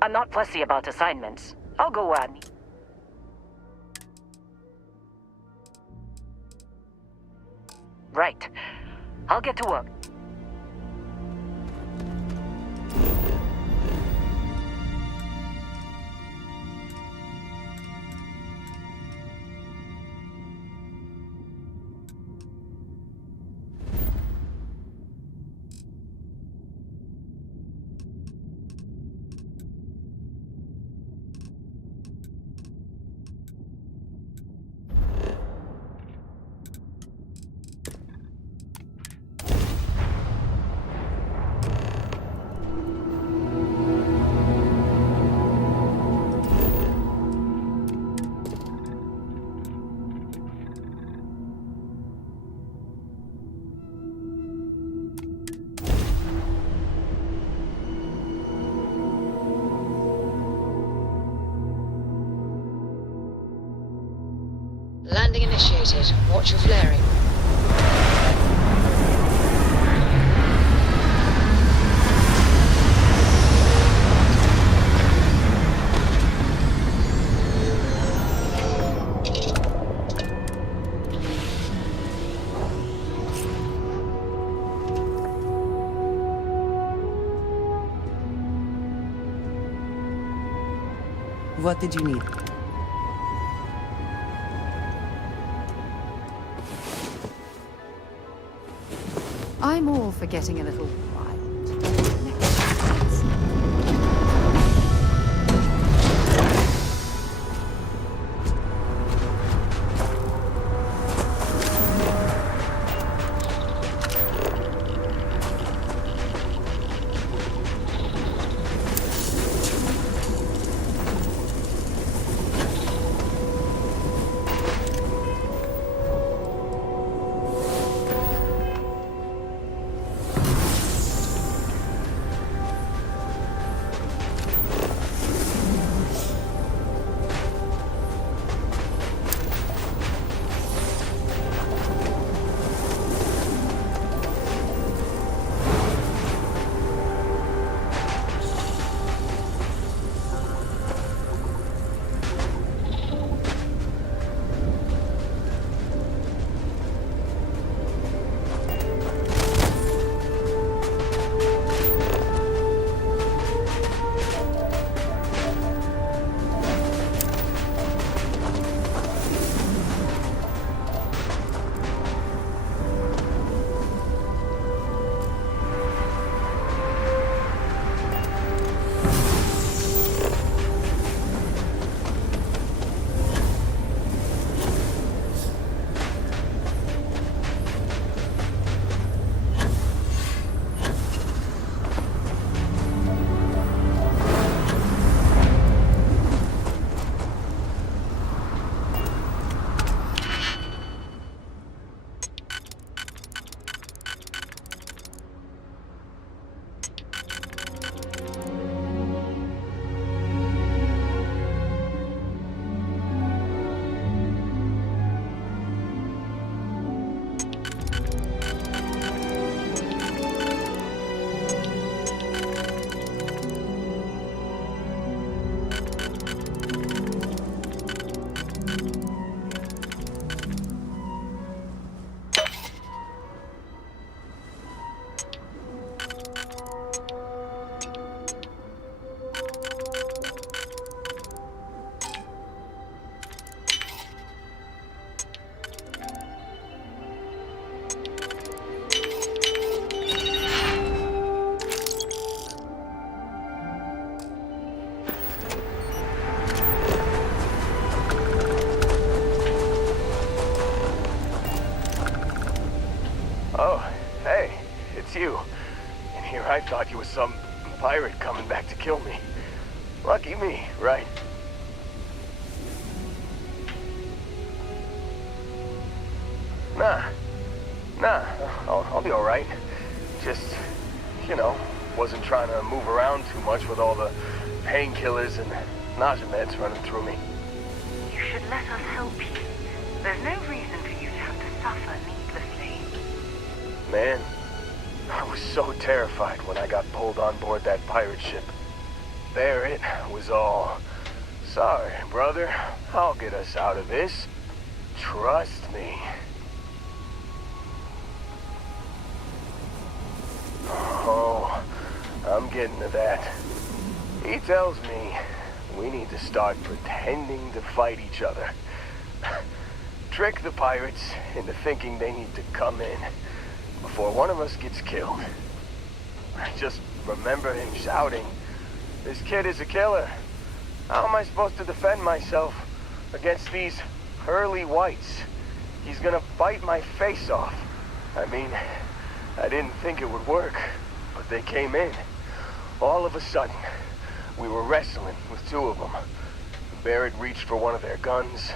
I'm not fussy about assignments. I'll go where I need. Right. I'll get to work. Landing initiated. Watch your flaring. What did you need? I'm all for getting a little wild. Oh, hey, it's you. And here I thought you was some pirate coming back to kill me. Lucky me, right? Nah, I'll be alright. Just, you know, wasn't trying to move around too much with all the painkillers and nausea meds running through me. You should let us help you. There's no reason for you to have to suffer needlessly. Man, I was so terrified when I got pulled on board that pirate ship. There it was all. Sorry, brother. I'll get us out of this. Trust me. Oh, I'm getting to that. He tells me we need to start pretending to fight each other. Trick the pirates into thinking they need to come in before one of us gets killed. I just remember him shouting, "This kid is a killer. How am I supposed to defend myself against these early whites? He's gonna bite my face off." I mean, I didn't think it would work, but they came in. All of a sudden, we were wrestling with two of them. Barrett reached for one of their guns.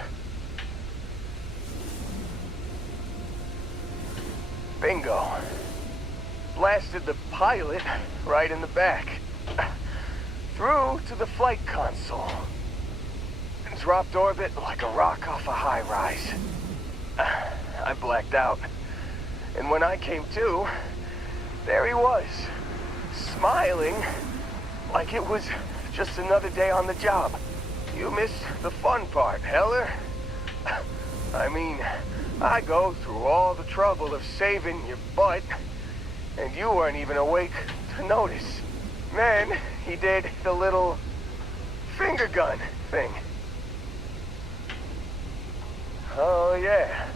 Bingo. Blasted the pilot right in the back. Through to the flight console. And dropped orbit like a rock off a high-rise. I blacked out. And when I came to, there he was, smiling like it was just another day on the job. You missed the fun part, Heller. I mean, I go through all the trouble of saving your butt, and you weren't even awake to notice. Then he did the little finger gun thing. Oh yeah.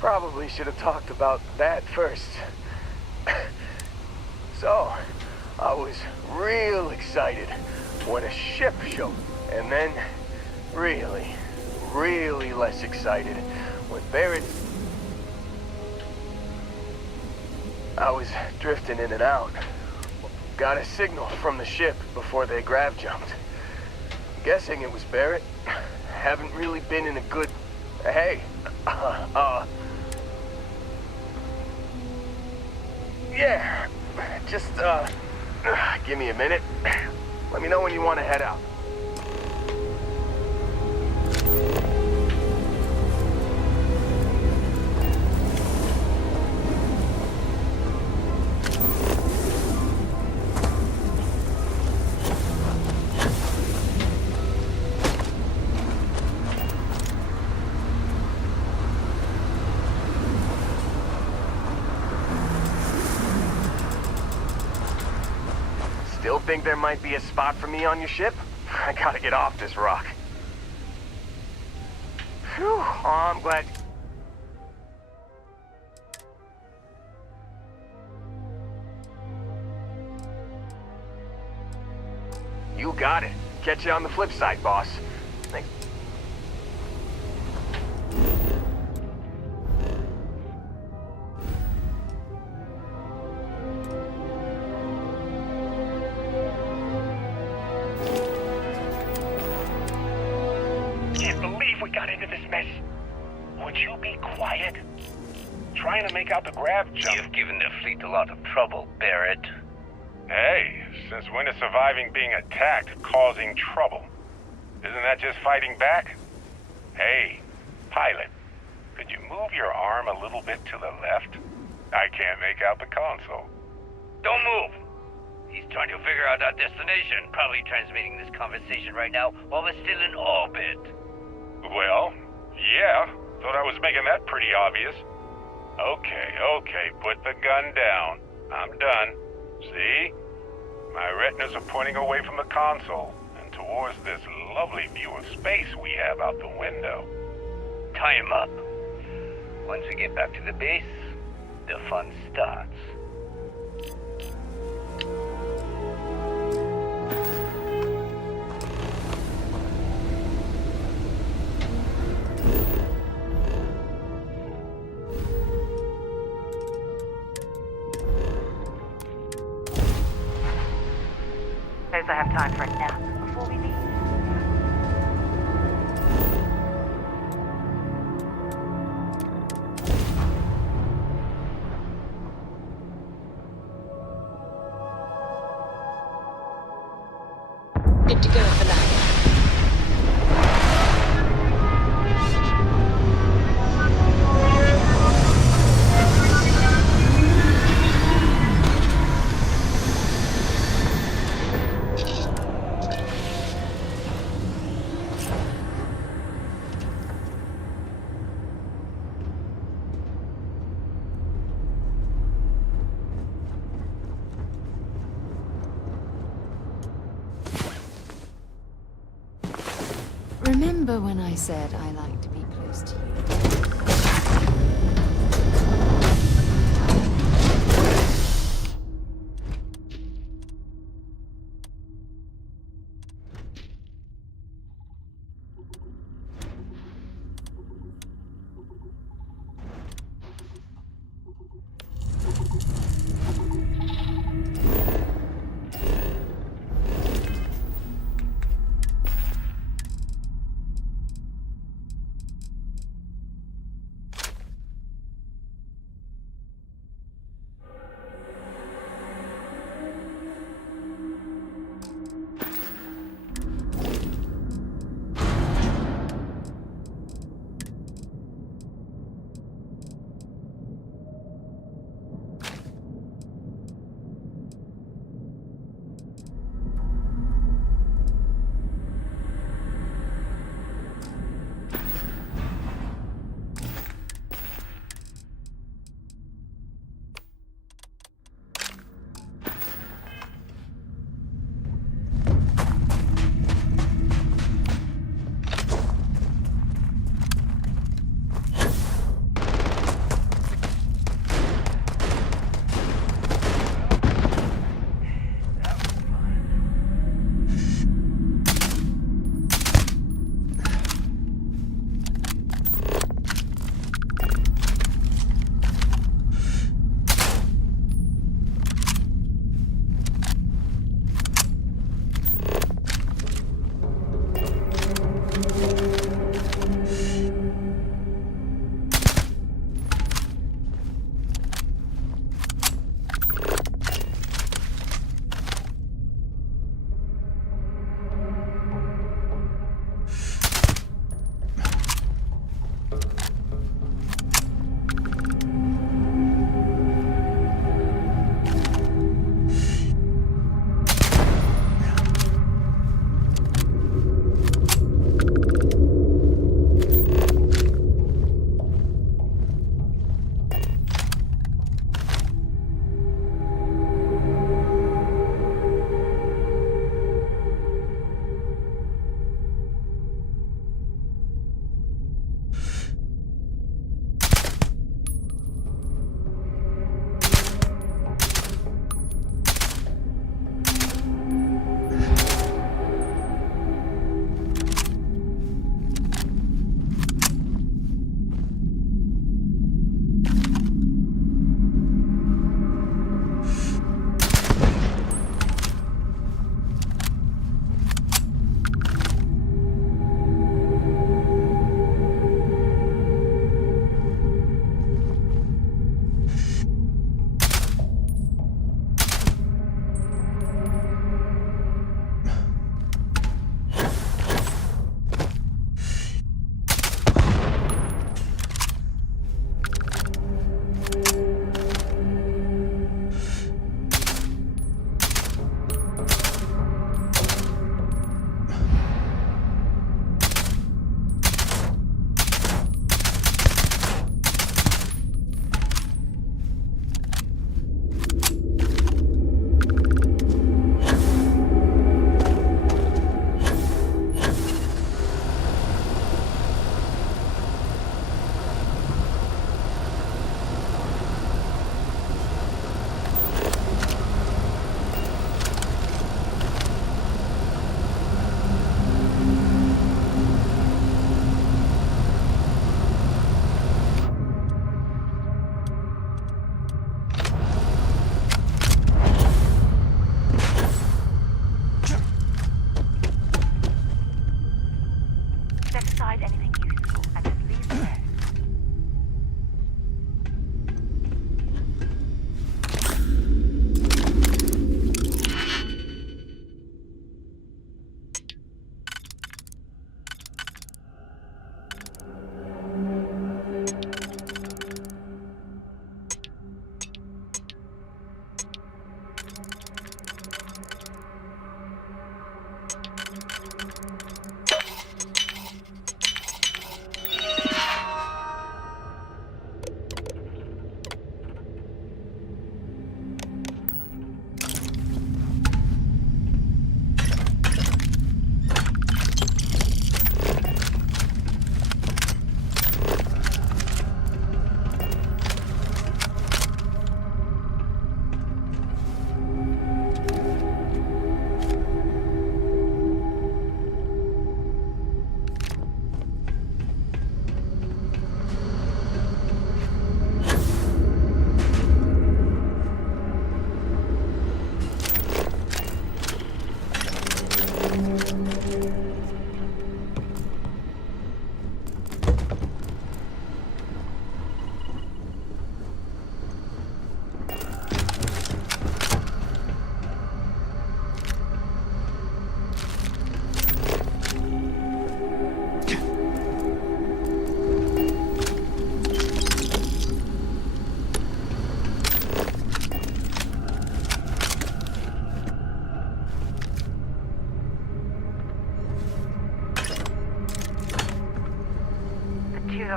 Probably should have talked about that first. So, I was real excited when a ship showed, and then really less excited when Barrett... I was drifting in and out. Got a signal from the ship before they grav jumped. Guessing it was Barrett. Haven't really been in a good... Hey, yeah, just, give me a minute. Let me know when you want to head out. Still think there might be a spot for me on your ship? I gotta get off this rock. Phew, oh, I'm glad... You got it. Catch you on the flip side, boss. Thanks. Can't believe we got into this mess. Would you be quiet? Trying to make out the grav jump. You've given the fleet a lot of trouble, Barrett. Hey, since when is surviving being attacked causing trouble? Isn't that just fighting back? Hey, pilot, could you move your arm a little bit to the left? I can't make out the console. Don't move! He's trying to figure out our destination, probably transmitting this conversation right now while we're still in orbit. Well, yeah, thought I was making that pretty obvious. Okay, put the gun down. I'm done. See? My retinas are pointing away from the console and towards this lovely view of space we have out the window. Tie him up. Once we get back to the base, the fun starts. suppose I have time for a nap before we leave. Good to go for now. Remember when I said I like to be close to you?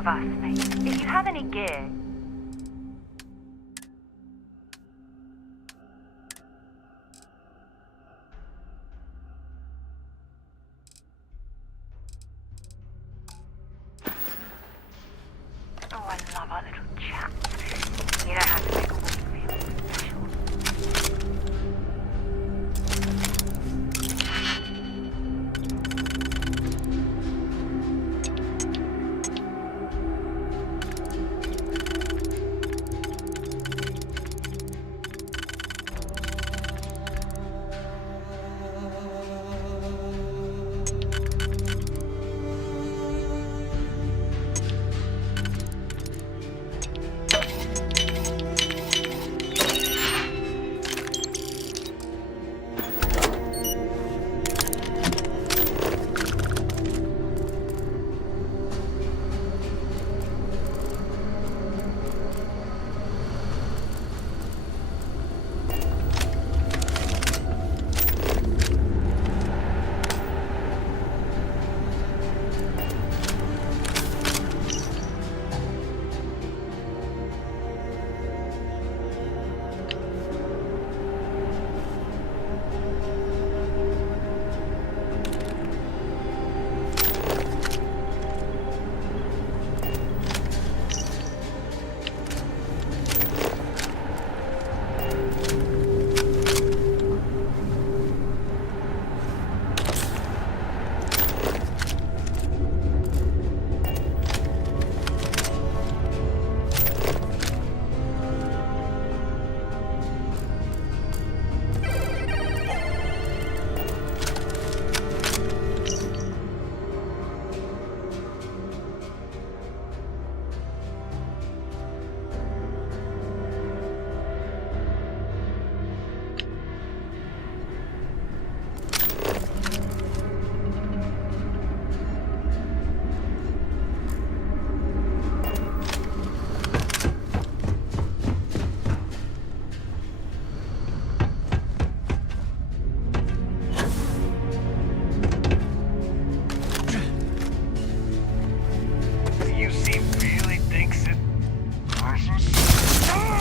of us, mate. If you have any gear... Oh, I love our little chat. You know how to make a woman feel special.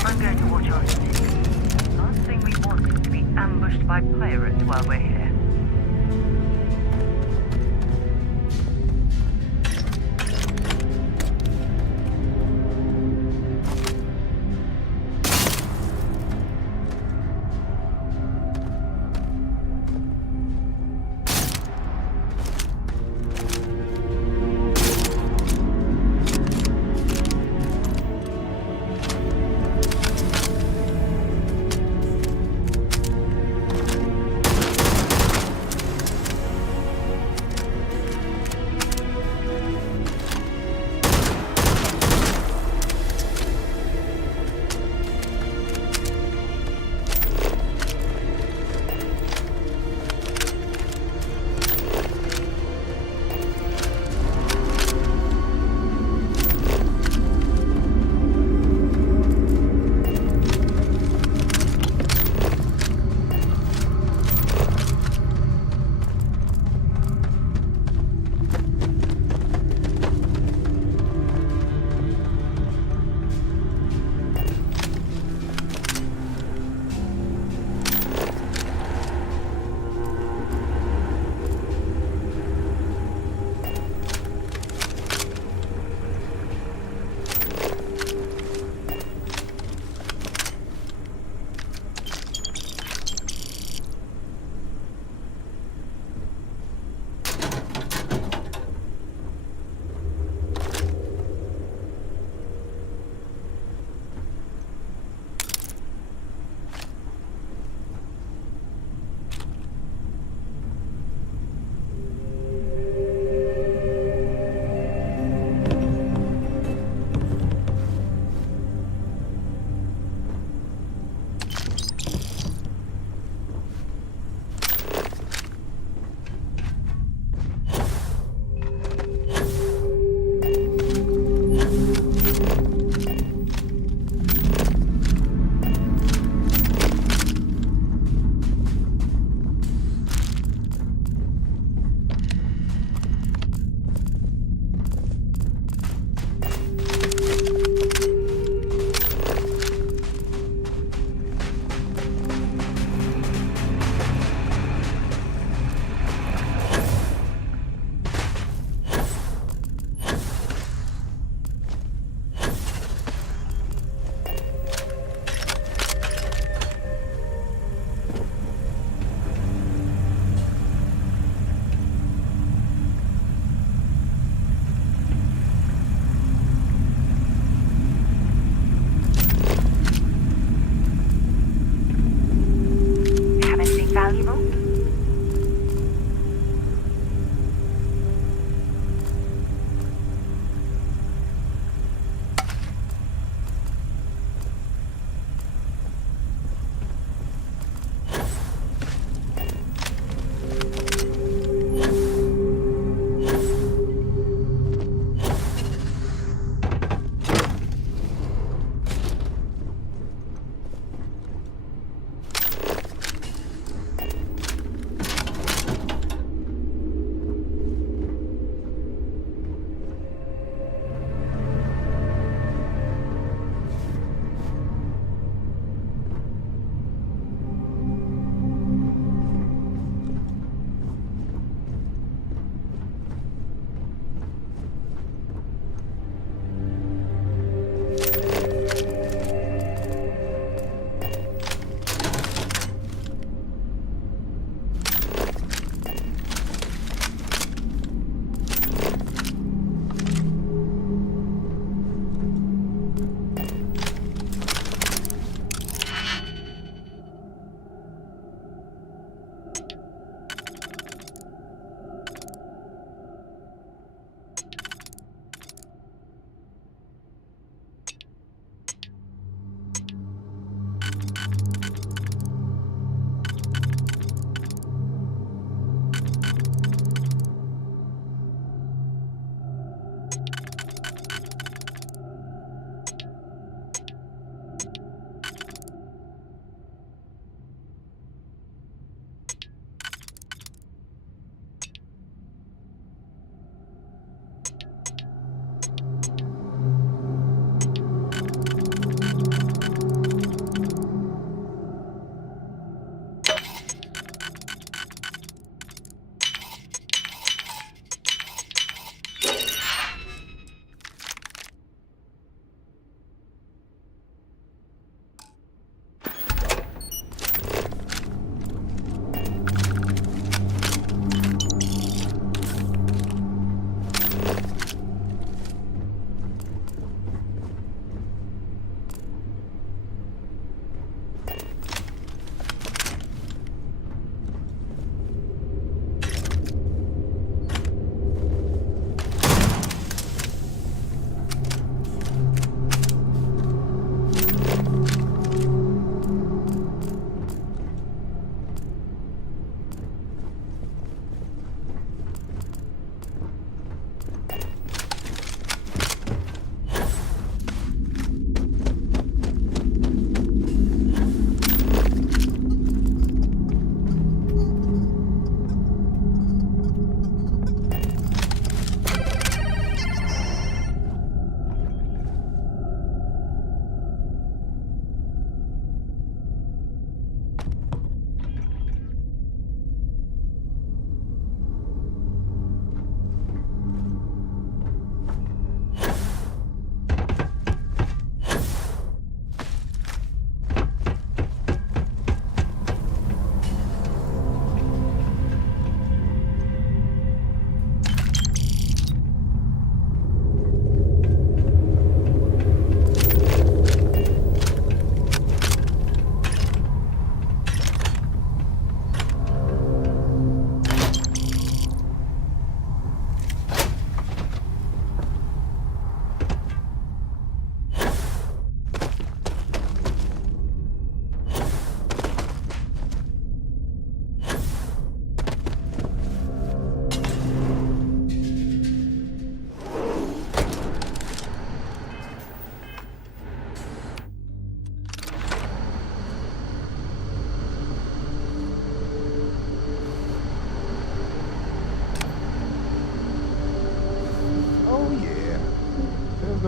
I'm going to watch our city. Last thing we want is to be ambushed by pirates while we're here.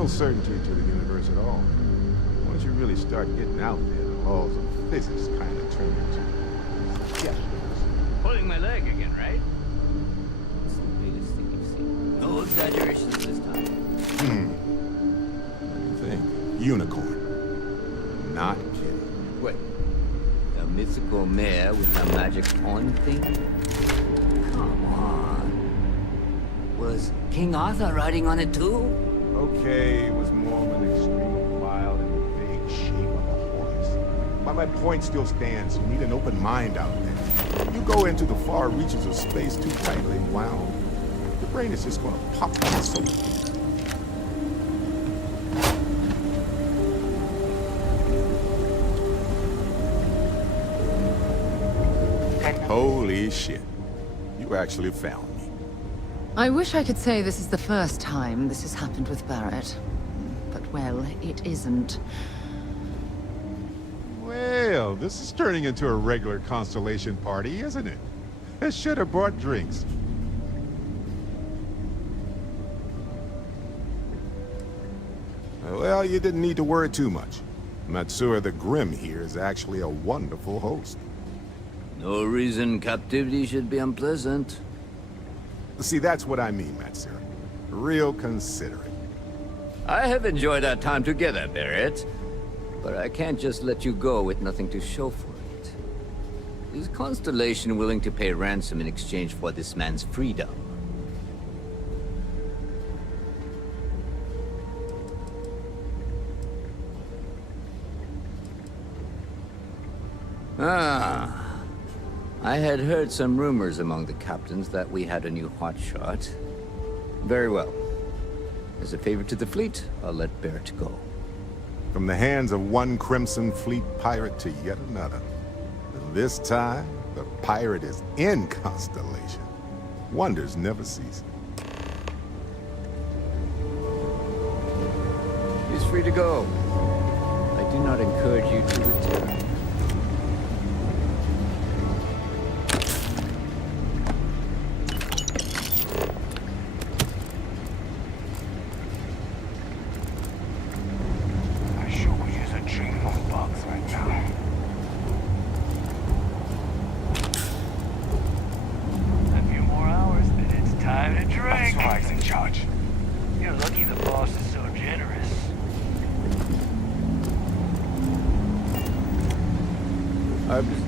no certainty to the universe at all. Once you really start getting out there, the laws of physics kind of turn into suggestions. Pulling my leg again, right? What's the latest thing you've seen? No exaggerations this time. What do you think? Unicorn. Not kidding. What? The mythical mare with the magic horn thing? Come on. Was King Arthur riding on it too? Okay, it was more of an extreme wild and vague shape of a horse. But my point still stands. You need an open mind out there. You go into the far reaches of space too tightly wound, your brain is just gonna pop out so. Holy shit. You actually found me. I wish I could say this is the first time this has happened with Barrett. But, well, it isn't. Well, this is turning into a regular Constellation party, isn't it? I should have brought drinks. Well, you didn't need to worry too much. Matsura the Grim here is actually a wonderful host. No reason captivity should be unpleasant. See, that's what I mean, Matsura. Real considerate. I have enjoyed our time together, Barrett. But I can't just let you go with nothing to show for it. Is Constellation willing to pay ransom in exchange for this man's freedom? Ah. I had heard some rumors among the captains that we had a new hotshot. Very well. As a favor to the fleet, I'll let Barrett go. From the hands of one Crimson Fleet pirate to yet another. And this time, the pirate is in Constellation. Wonders never cease. He's free to go. I do not encourage you to return.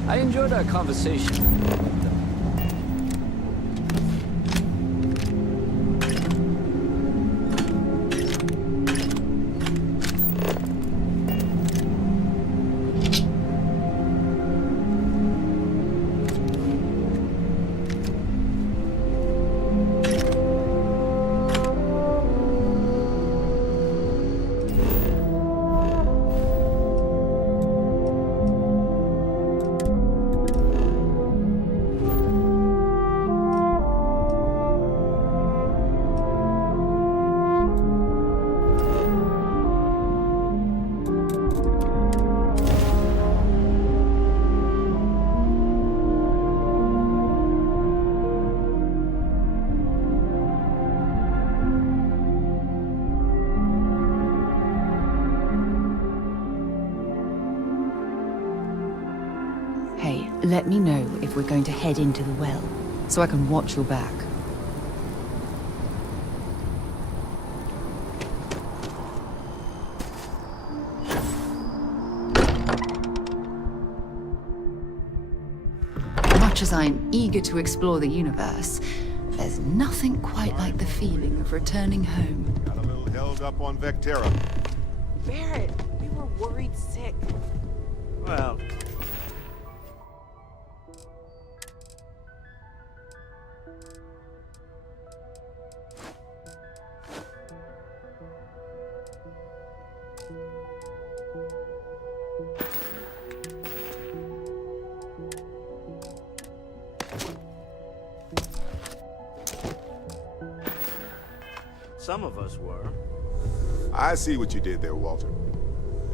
I enjoyed our conversation. Hey, let me know if we're going to head into the well, so I can watch your back. Much as I'm eager to explore the universe, there's nothing quite like the feeling of returning home. Got a little held up on Vectera. Barrett, we were worried sick. Well... Some of us were. I see what you did there, Walter.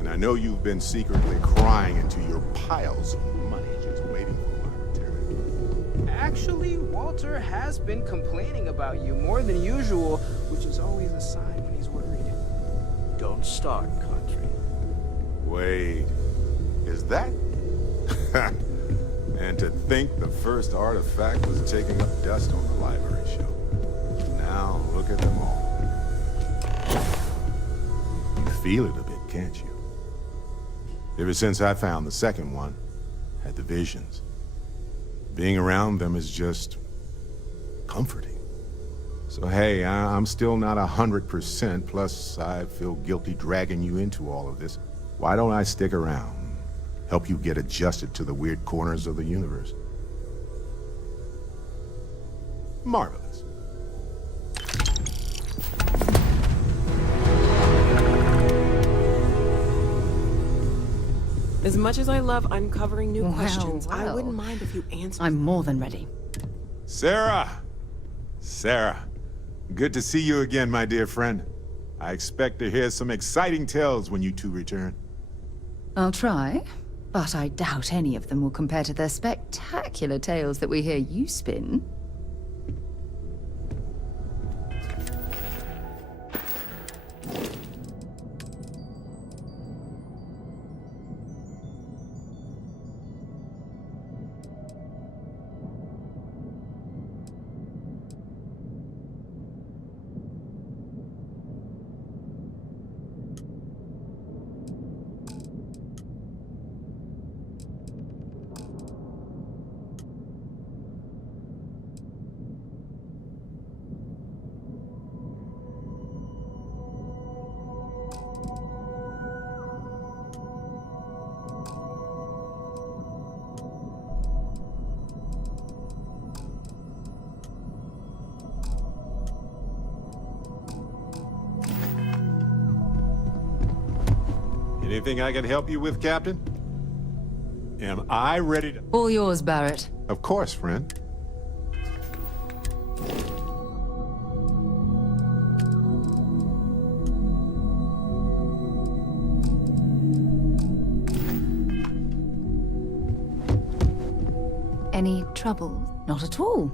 And I know you've been secretly crying into your piles of money just waiting for my return. Actually, Walter has been complaining about you more than usual, which is always a sign when he's worried. don't start, country. Wait, is that? And to think the first artifact was taking up dust on the library shelf. Now look at them all. You feel it a bit, can't you? Ever since I found the second one, had the visions. Being around them is just comforting. So hey, I'm still not 100%, plus I feel guilty dragging you into all of this. Why don't I stick around? Help you get adjusted to the weird corners of the universe. Marvelous. As much as I love uncovering new questions, I well. wouldn't mind if you answered. I'm more than ready. Sarah! Sarah, good to see you again, my dear friend. I expect to hear some exciting tales when you two return. I'll try, but I doubt any of them will compare to the spectacular tales that we hear you spin. Anything I can help you with, Captain? Am I ready to... All yours, Barrett. Of course, friend. Any trouble? Not at all.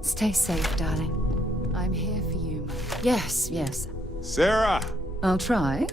Stay safe, darling. I'm here for you. Yes, yes. Sarah! I'll try.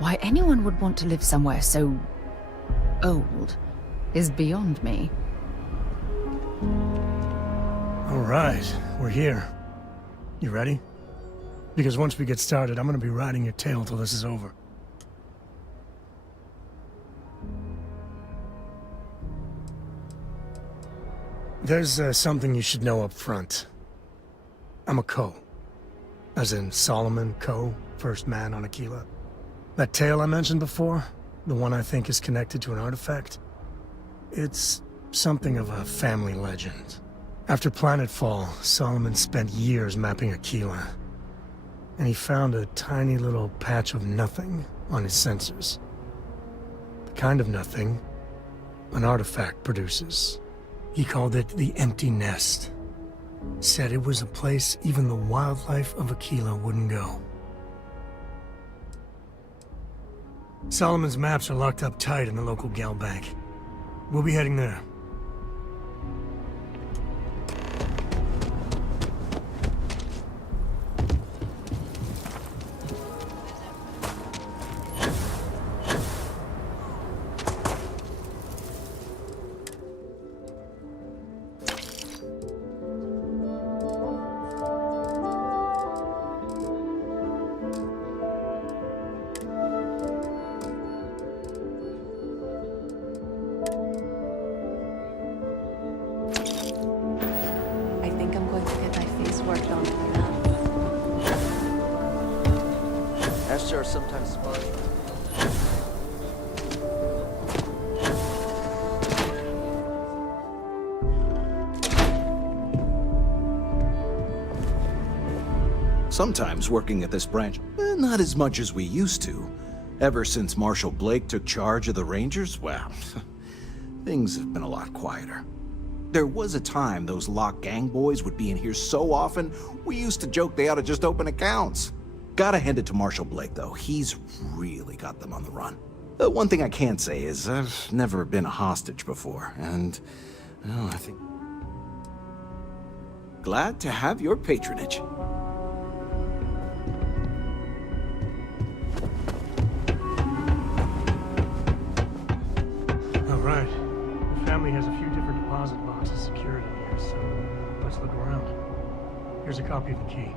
Why anyone would want to live somewhere so old is beyond me. All right, we're here. You ready? Because once we get started, I'm gonna be riding your tail till this is over. There's something you should know up front. I'm a Ko. As in Solomon Ko, first man on Aquila. That tale I mentioned before, the one I think is connected to an artifact, it's something of a family legend. After planetfall, Solomon spent years mapping Aquila, and he found a tiny little patch of nothing on his sensors. The kind of nothing an artifact produces. He called it the Empty Nest. Said it was a place even the wildlife of Aquila wouldn't go. Solomon's maps are locked up tight in the local Gal Bank. We'll be heading there. are sometimes spotted. Sometimes working at this branch, not as much as we used to. Ever since Marshal Blake took charge of the Rangers, well, things have been a lot quieter. There was a time those lock gang boys would be in here so often, we used to joke they ought to just open accounts. Gotta hand it to Marshal Blake, though. He's really got them on the run. One thing I can say is I've never been a hostage before, and, well, I think... Glad to have your patronage. Right. The family has a few different deposit boxes secured in here, so let's look around. Here's a copy of the key.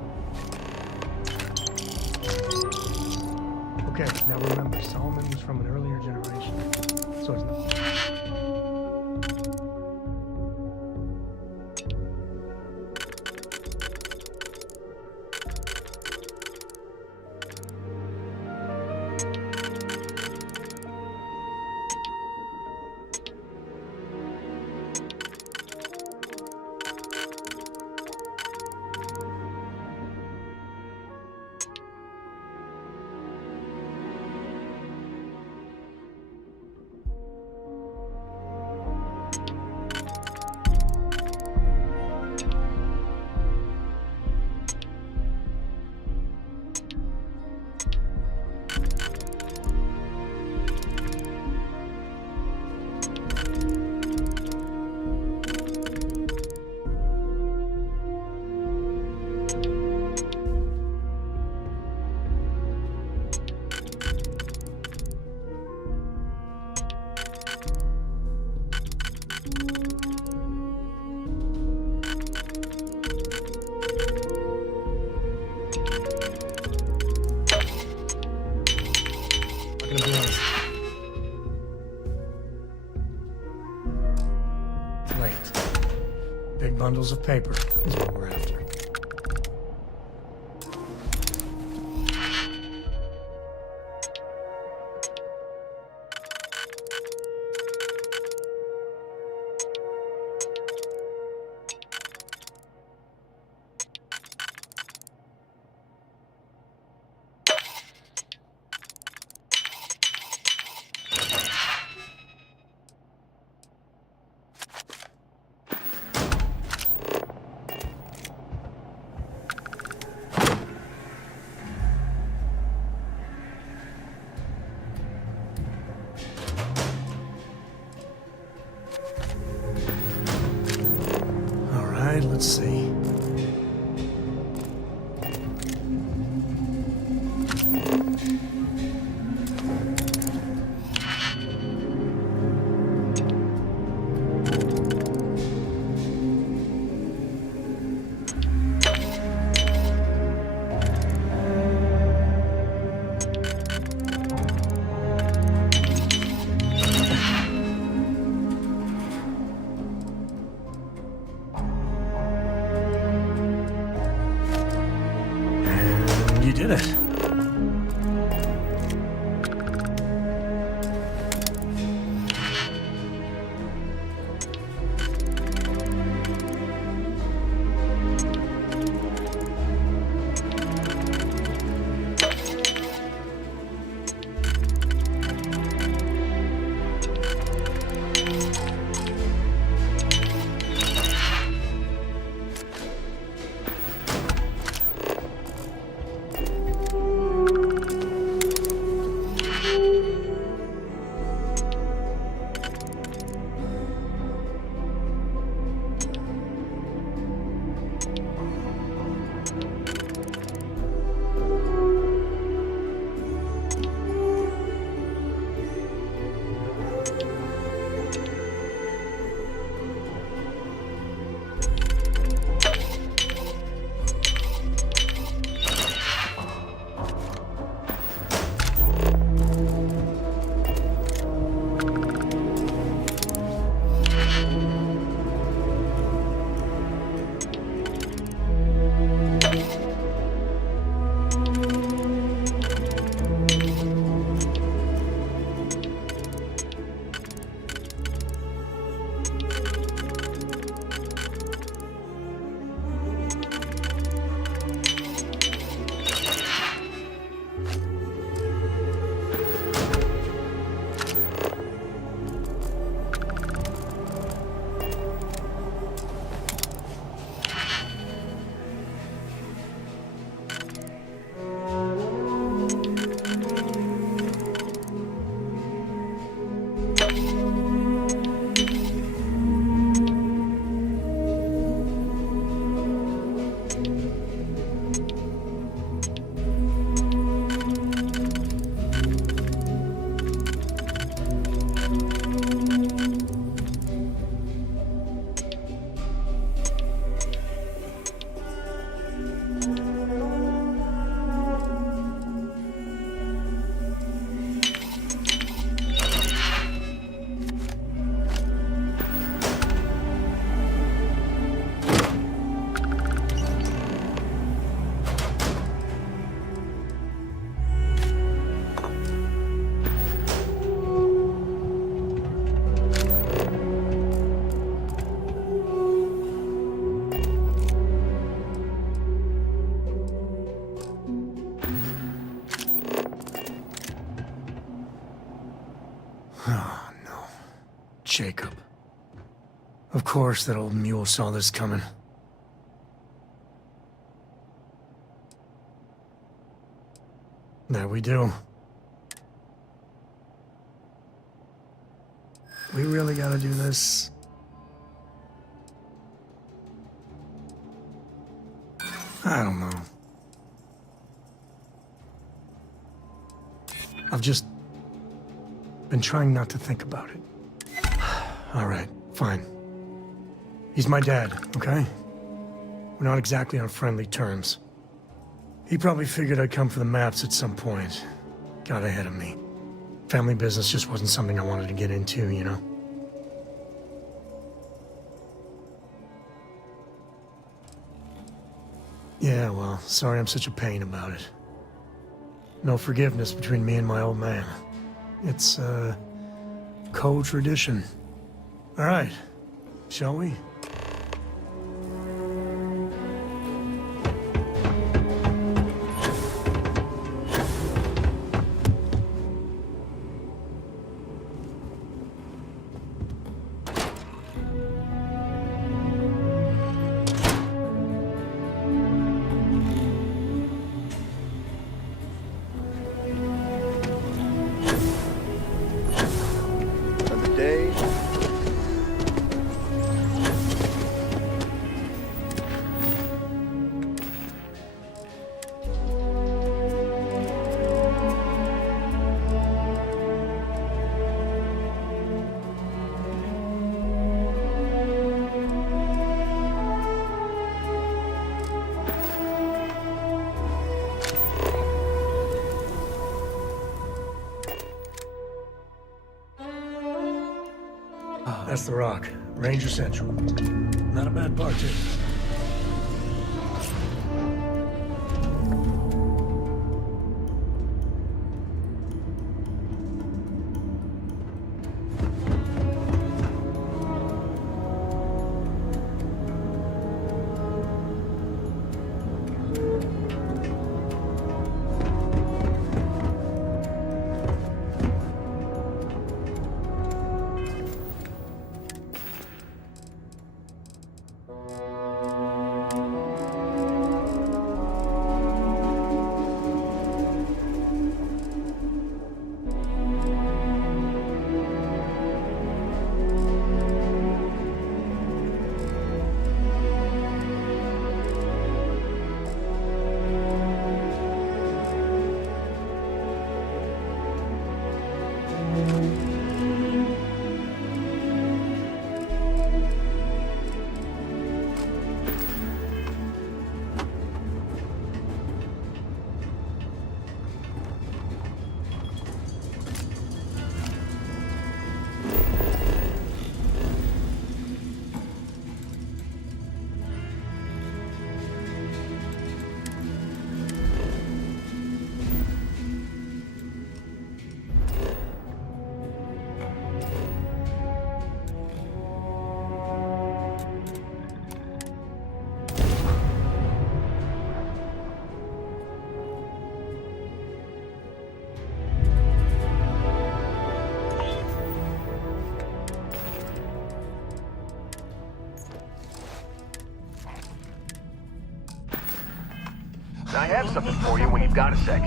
Okay, now remember, Solomon was from an earlier generation, so it's not... Bundles of paper is what we're after. Let's see. You did it. shakeup. Of course that old mule saw this coming. There we do. We really gotta do this. I don't know. I've just been trying not to think about it. All right, fine. He's my dad, okay? We're not exactly on friendly terms. He probably figured I'd come for the maps at some point. Got ahead of me. Family business just wasn't something I wanted to get into, you know? Yeah, well, sorry I'm such a pain about it. No forgiveness between me and my old man. It's, co-tradition. All right, shall we? Another day. That's the rock. Ranger Central. Not a bad part, too. I have something for you when you've got a sec.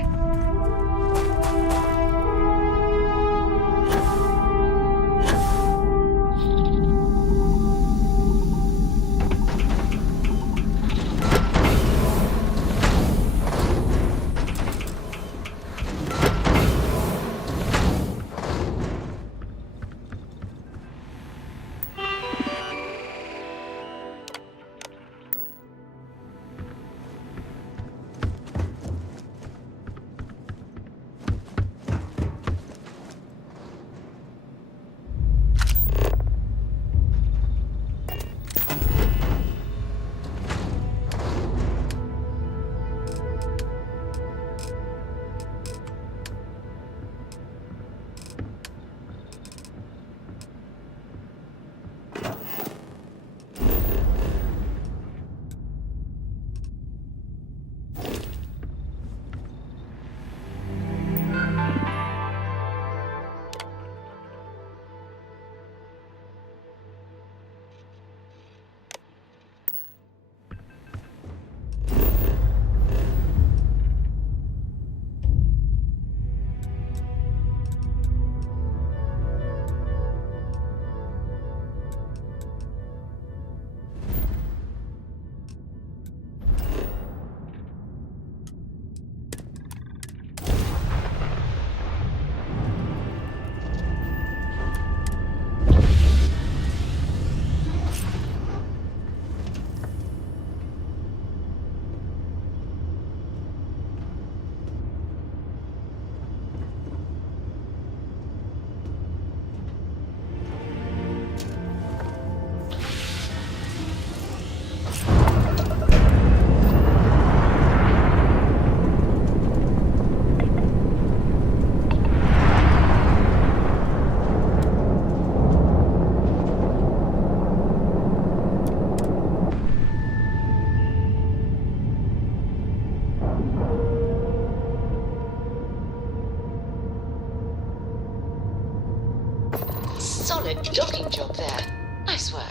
Nice work.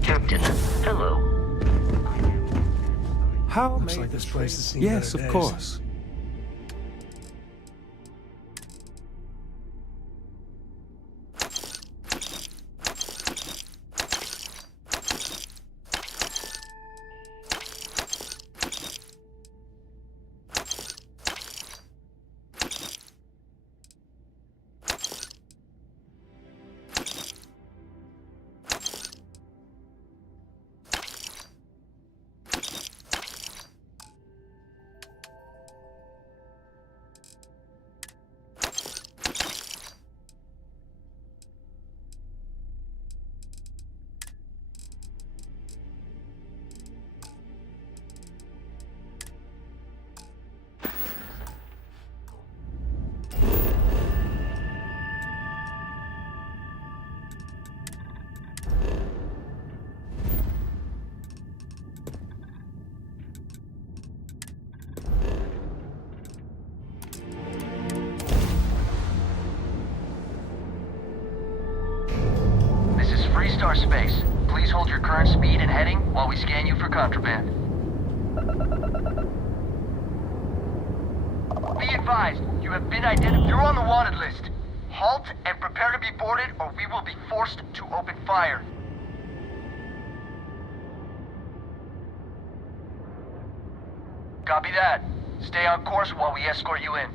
Captain, hello. How looks like this place has seen Yes, better of days. course. This is Freestar Space. Please hold your current speed and heading while we scan you for contraband. Be advised, you have been identified. You're on the wanted list. Halt and prepare to be boarded, or we will be forced to open fire. Copy that. Stay on course while we escort you in.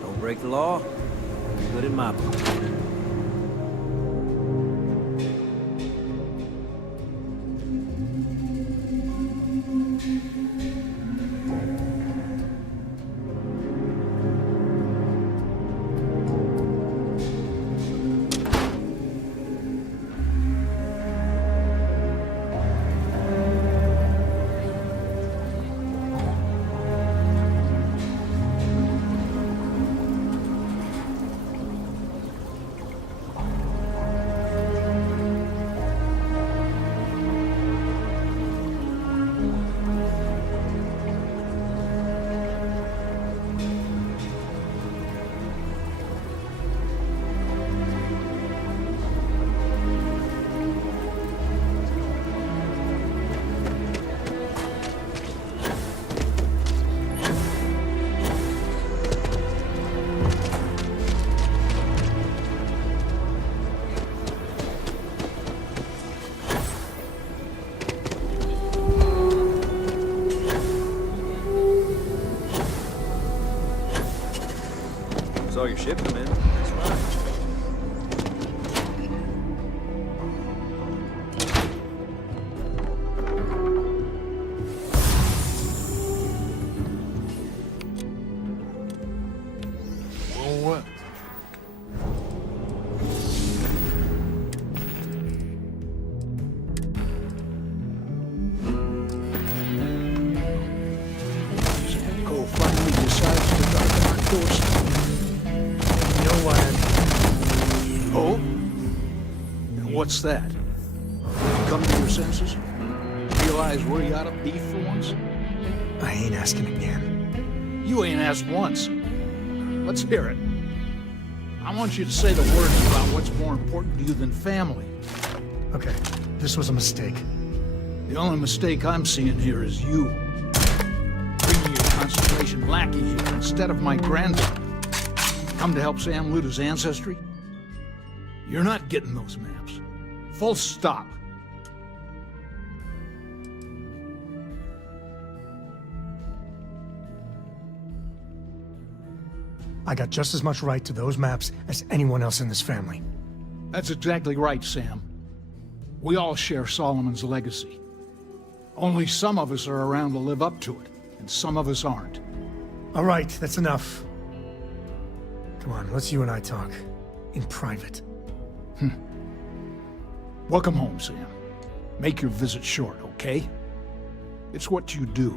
Don't break the law. Good in my book. Saw your ship come in. That's right. Well, what? Go finally decides to darken our course. You know what? Oh? And what's that? Come to your senses? Realize where you ought to be for once? I ain't asking again. You ain't asked once. Let's hear it. I want you to say the words about what's more important to you than family. Okay, this was a mistake. The only mistake I'm seeing here is you. Bringing your Constellation lackey here instead of my grandson. Come to help Sam loot his ancestry? You're not getting those maps. Full stop. I got just as much right to those maps as anyone else in this family. That's exactly right, Sam. We all share Solomon's legacy. Only some of us are around to live up to it, and some of us aren't. All right, that's enough. Come on, let's you and I talk. In private. Welcome home, Sam. Make your visit short, okay? It's what you do.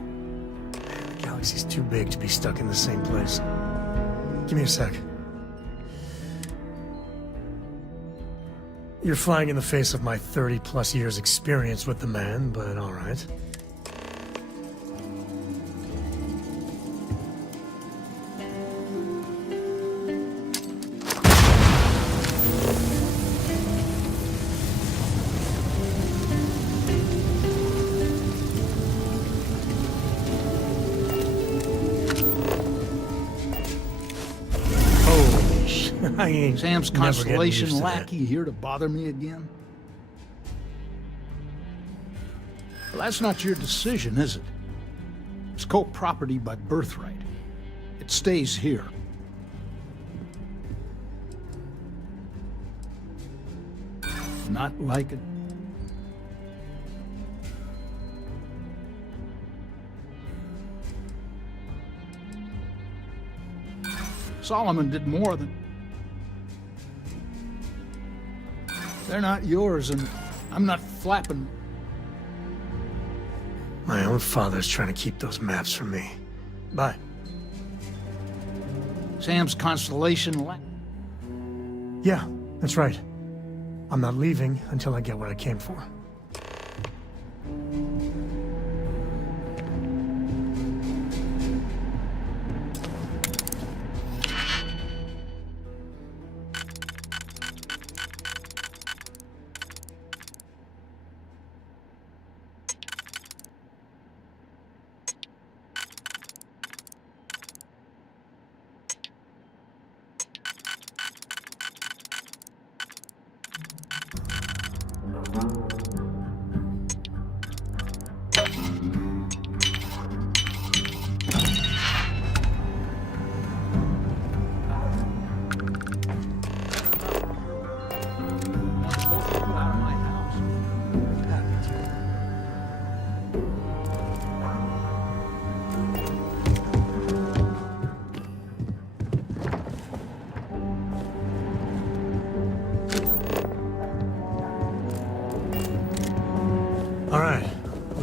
The galaxy's too big to be stuck in the same place. Give me a sec. You're flying in the face of my 30-plus years experience with the man, but all right. I ain't Sam's never getting Constellation used to that. lackey here to bother me again? Well, that's not your decision, is it? It's co-property by birthright. It stays here. Not like it. Solomon did more than... They're not yours, and I'm not flapping. My own father's trying to keep those maps from me. Bye. Sam's Constellation Yeah, that's right. I'm not leaving until I get what I came for.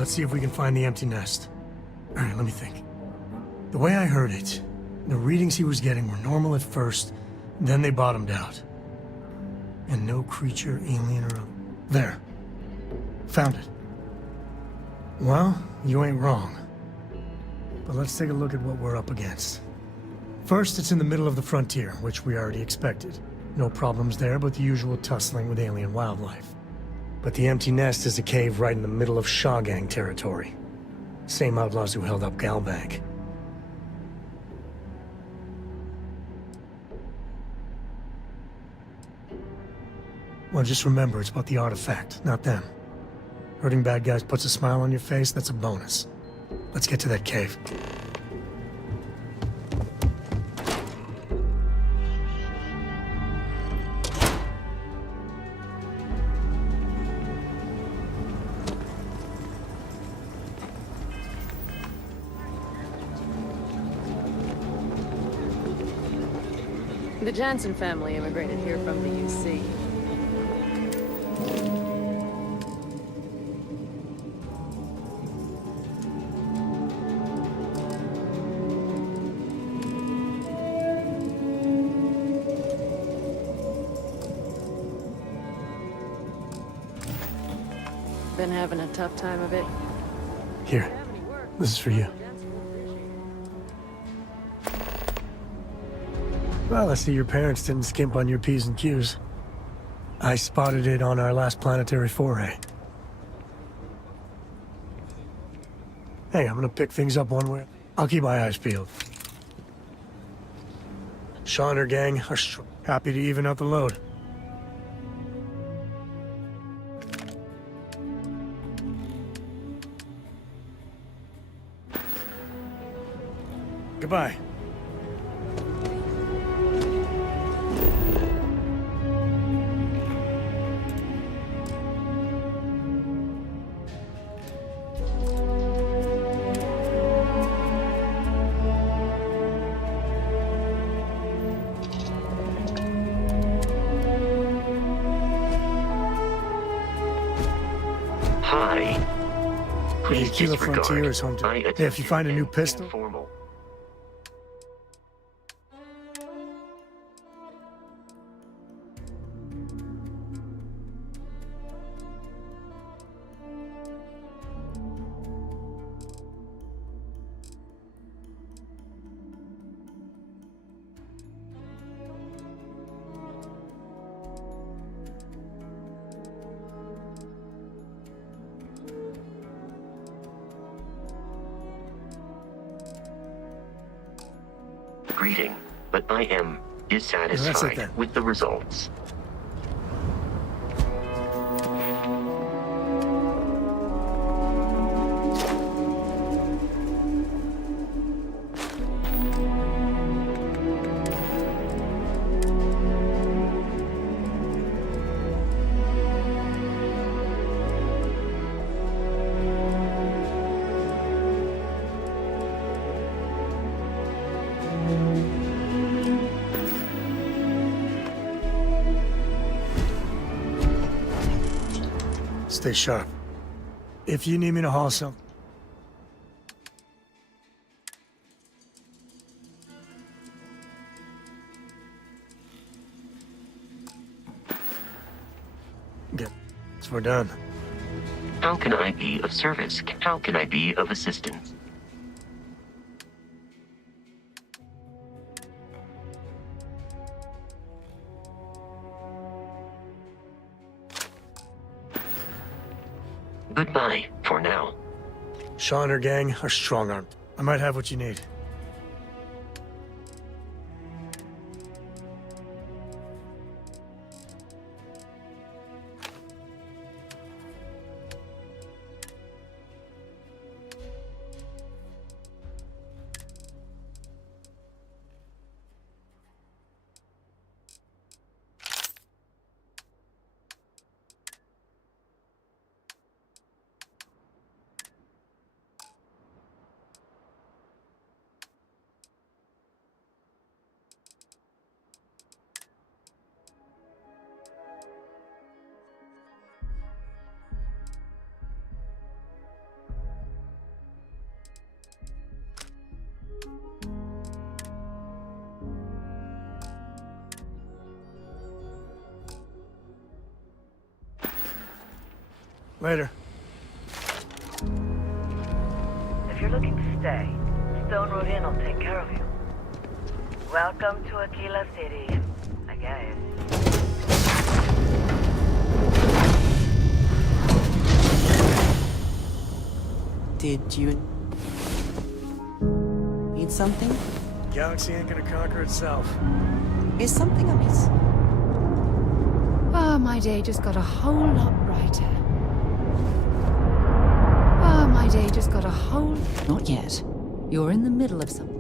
Let's see if we can find the empty nest. All right, let me think. The way I heard it, the readings he was getting were normal at first, then they bottomed out. And no creature, alien, or... There. Found it. Well, you ain't wrong. But let's take a look at what we're up against. First, it's in the middle of the frontier, which we already expected. No problems there, but the usual tussling with alien wildlife. But the empty nest is a cave right in the middle of Shawgang territory. Same outlaws who held up Galbank. Well, just remember, it's about the artifact, not them. Hurting bad guys puts a smile on your face, that's a bonus. Let's get to that cave. The Jansen family immigrated here from the UC. Been having a tough time of it? Here, this is for you. Well, I see your parents didn't skimp on your P's and Q's. I spotted it on our last planetary foray. Hey, I'm gonna pick things up one way. I'll keep my eyes peeled. Shaw and her gang are happy to even out the load. Goodbye. Hi. Please Aquila disregard. Frontier is home to... Hey, if you find a new pistol... Informal. greeting, but I am dissatisfied with the results. Stay sharp. If you need me to haul some... Good. So we're done. How can I be of service? How can I be of assistance? Goodbye, for now. Shaw and her gang are strong-armed. I might have what you need. Later. If you're looking to stay, Stone Road Inn will take care of you. Welcome to Aquila City, I guess. Did you need something? Galaxy ain't gonna conquer itself. Is something amiss? Ah, my day just got a whole lot brighter. Ah, my day just got a whole... Not yet. You're in the middle of something.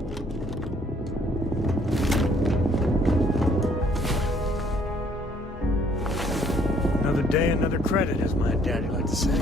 Another day, another credit, as my daddy liked to say.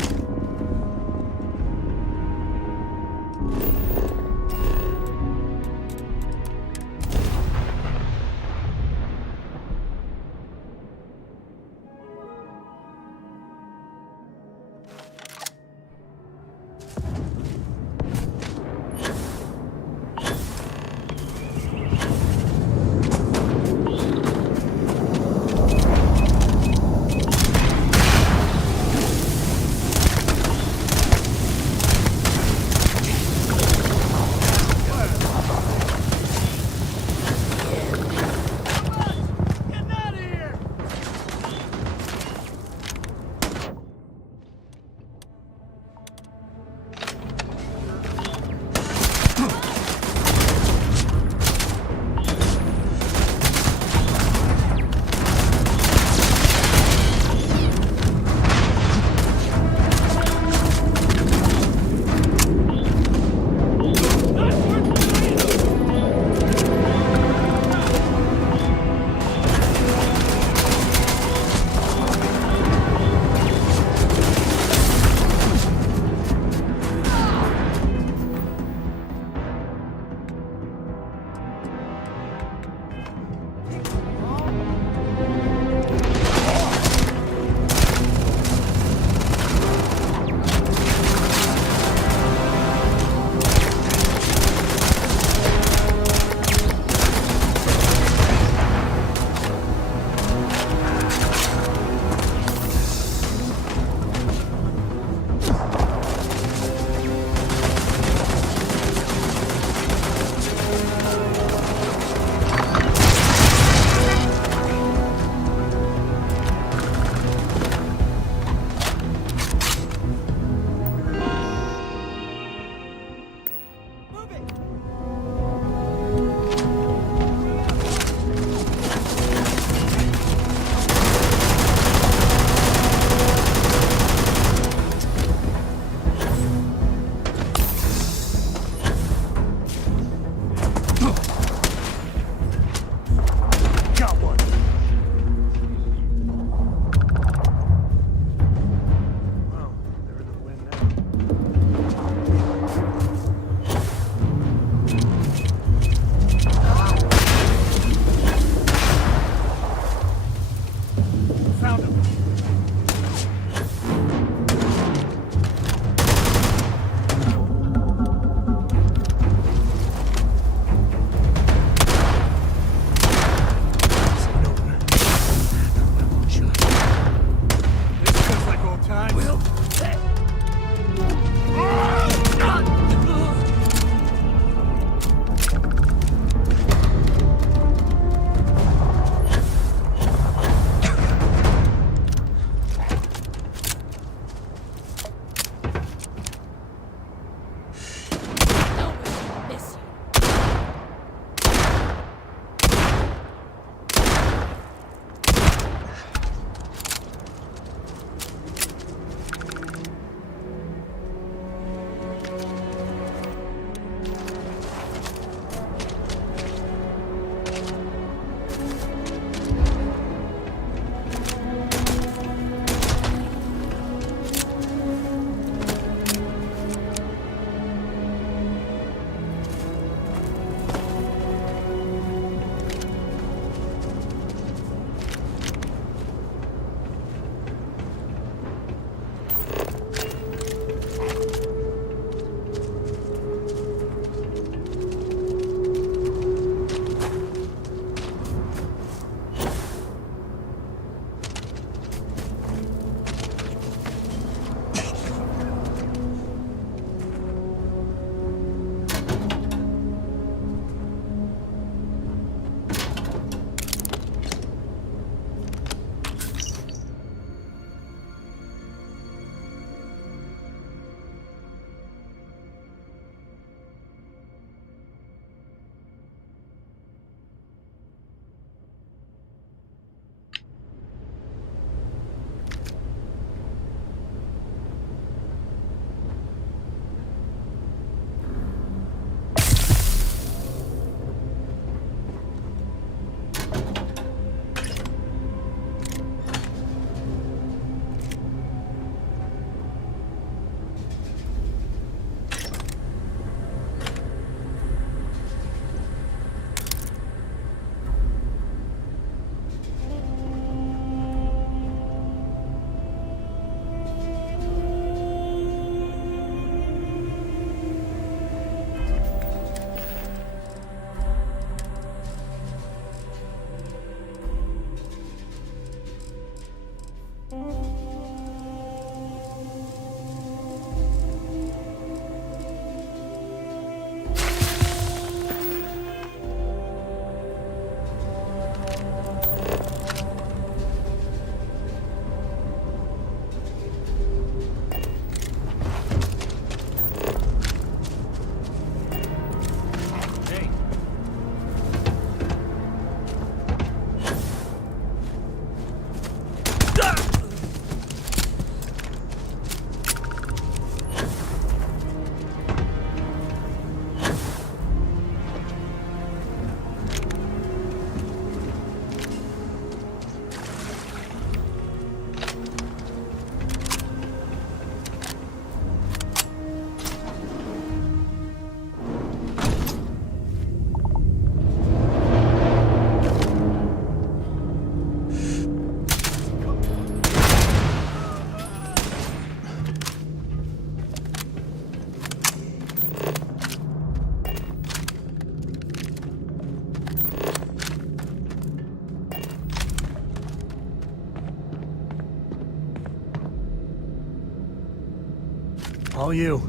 All you.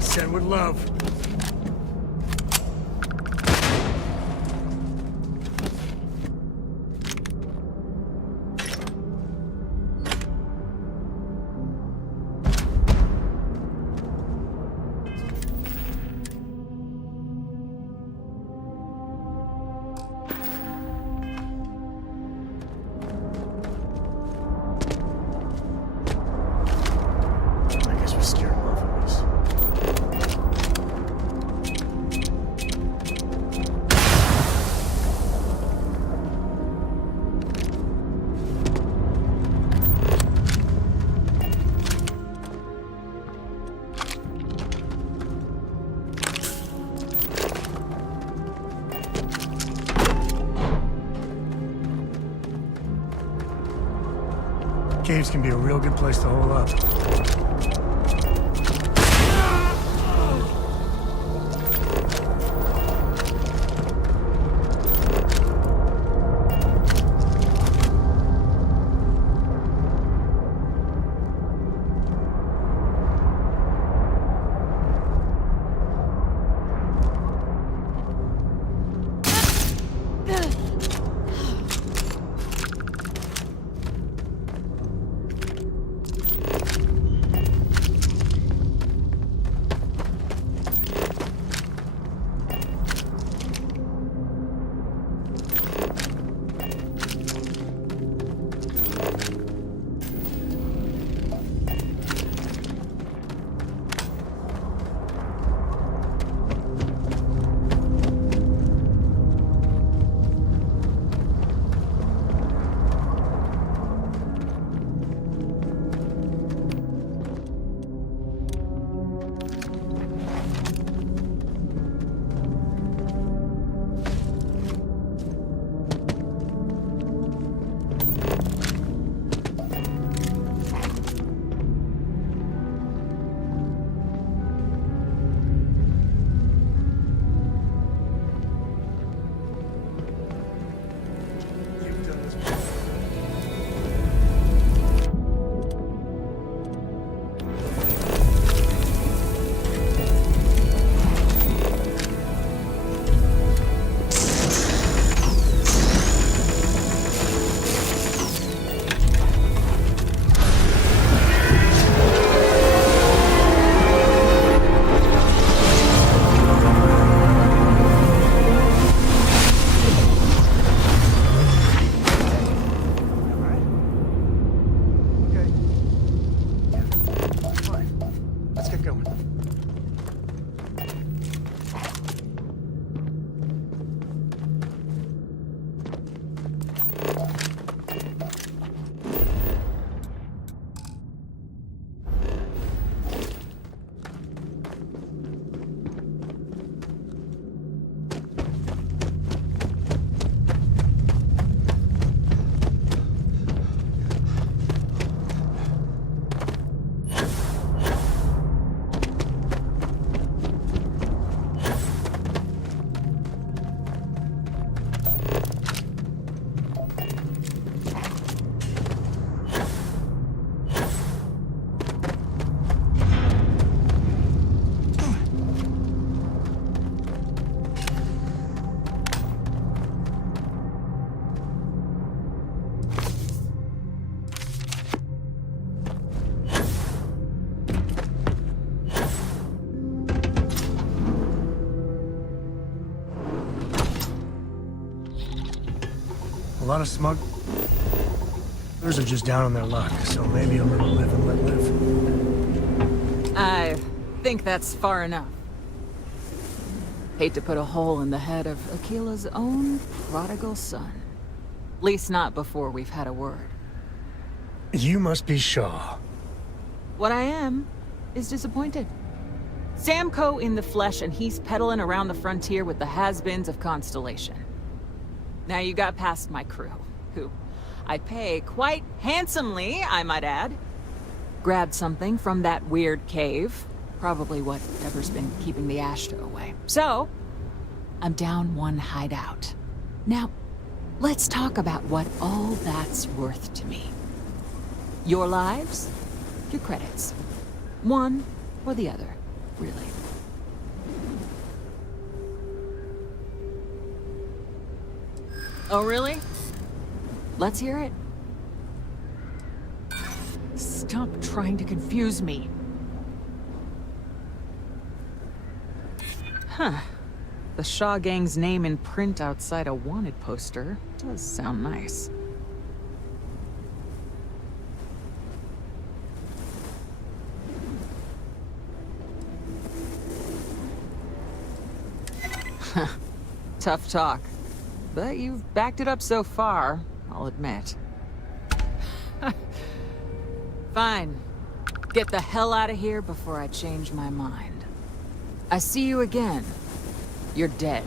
Said with love. I guess we scared him off at least. Caves can be a real good place to hole up. A lot of smug... Others are just down on their luck, so maybe a little live and let live. I think that's far enough. Hate to put a hole in the head of Akila's own prodigal son. At least not before we've had a word. You must be Shaw. What I am is disappointed. Samco in the flesh, and he's peddling around the frontier with the has-beens of Constellation. Now you got past my crew, who I pay quite handsomely, I might add. Grabbed something from that weird cave. Probably whatever's been keeping the Ashta away. So, I'm down one hideout. Now, let's talk about what all that's worth to me. Your lives, your credits. One or the other, really. Oh, really? Let's hear it. Stop trying to confuse me. Huh. The Shaw Gang's name in print outside a wanted poster does sound nice. Tough talk. But you've backed it up so far, I'll admit. Fine. Get the hell out of here before I change my mind. I see you again. You're dead.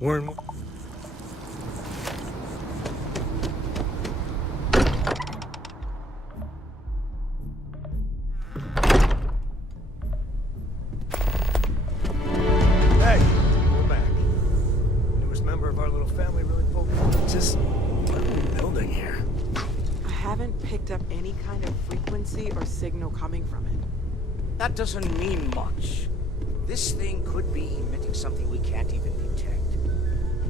We're in... Hey, we're back. Newest member of our little family really pulled... Just... what are we building here? I haven't picked up any kind of frequency or signal coming from it. That doesn't mean much. This thing could be emitting something we can't even detect.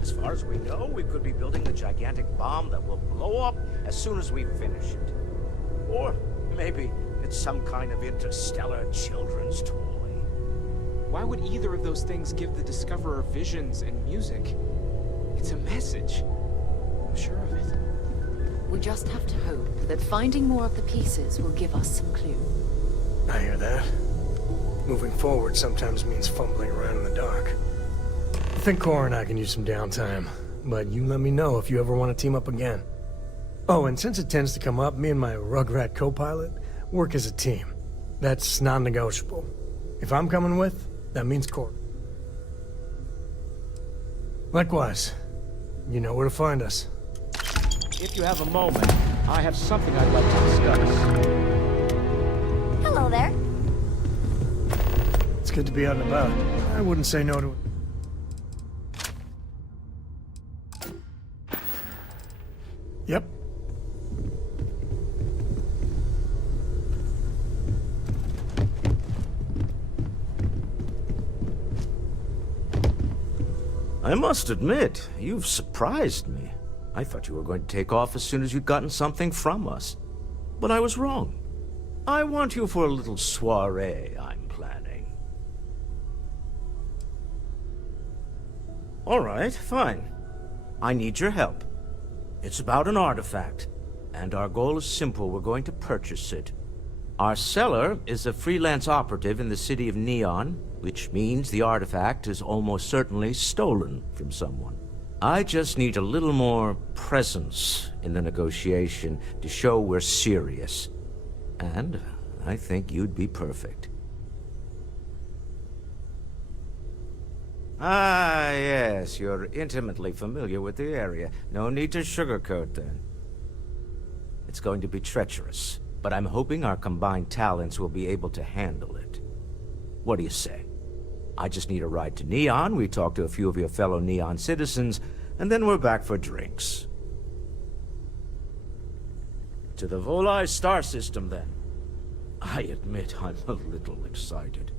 As far as we know, we could be building a gigantic bomb that will blow up as soon as we finish it. Or maybe it's some kind of interstellar children's toy. Why would either of those things give the Discoverer visions and music? It's a message. I'm sure of it. We just have to hope that finding more of the pieces will give us some clue. I hear that. Moving forward sometimes means fumbling around in the dark. I think Cora and I can use some downtime, but you let me know if you ever want to team up again. Oh, and since it tends to come up, me and my Rugrat co-pilot work as a team. That's non-negotiable. If I'm coming with, that means Cora. Likewise, you know where to find us. If you have a moment, I have something I'd like to discuss. Hello there. It's good to be out and about. I wouldn't say no to it. Yep. I must admit, you've surprised me. I thought you were going to take off as soon as you'd gotten something from us. But I was wrong. I want you for a little soiree I'm planning. All right, fine. I need your help. It's about an artifact, and our goal is simple. We're going to purchase it. Our seller is a freelance operative in the city of Neon, which means the artifact is almost certainly stolen from someone. I just need a little more presence in the negotiation to show we're serious. And I think you'd be perfect. Ah, yes, you're intimately familiar with the area. No need to sugarcoat then. It's going to be treacherous, but I'm hoping our combined talents will be able to handle it. What do you say? I just need a ride to Neon, we talk to a few of your fellow Neon citizens, and then we're back for drinks. To the Volai star system, then. I admit I'm a little excited.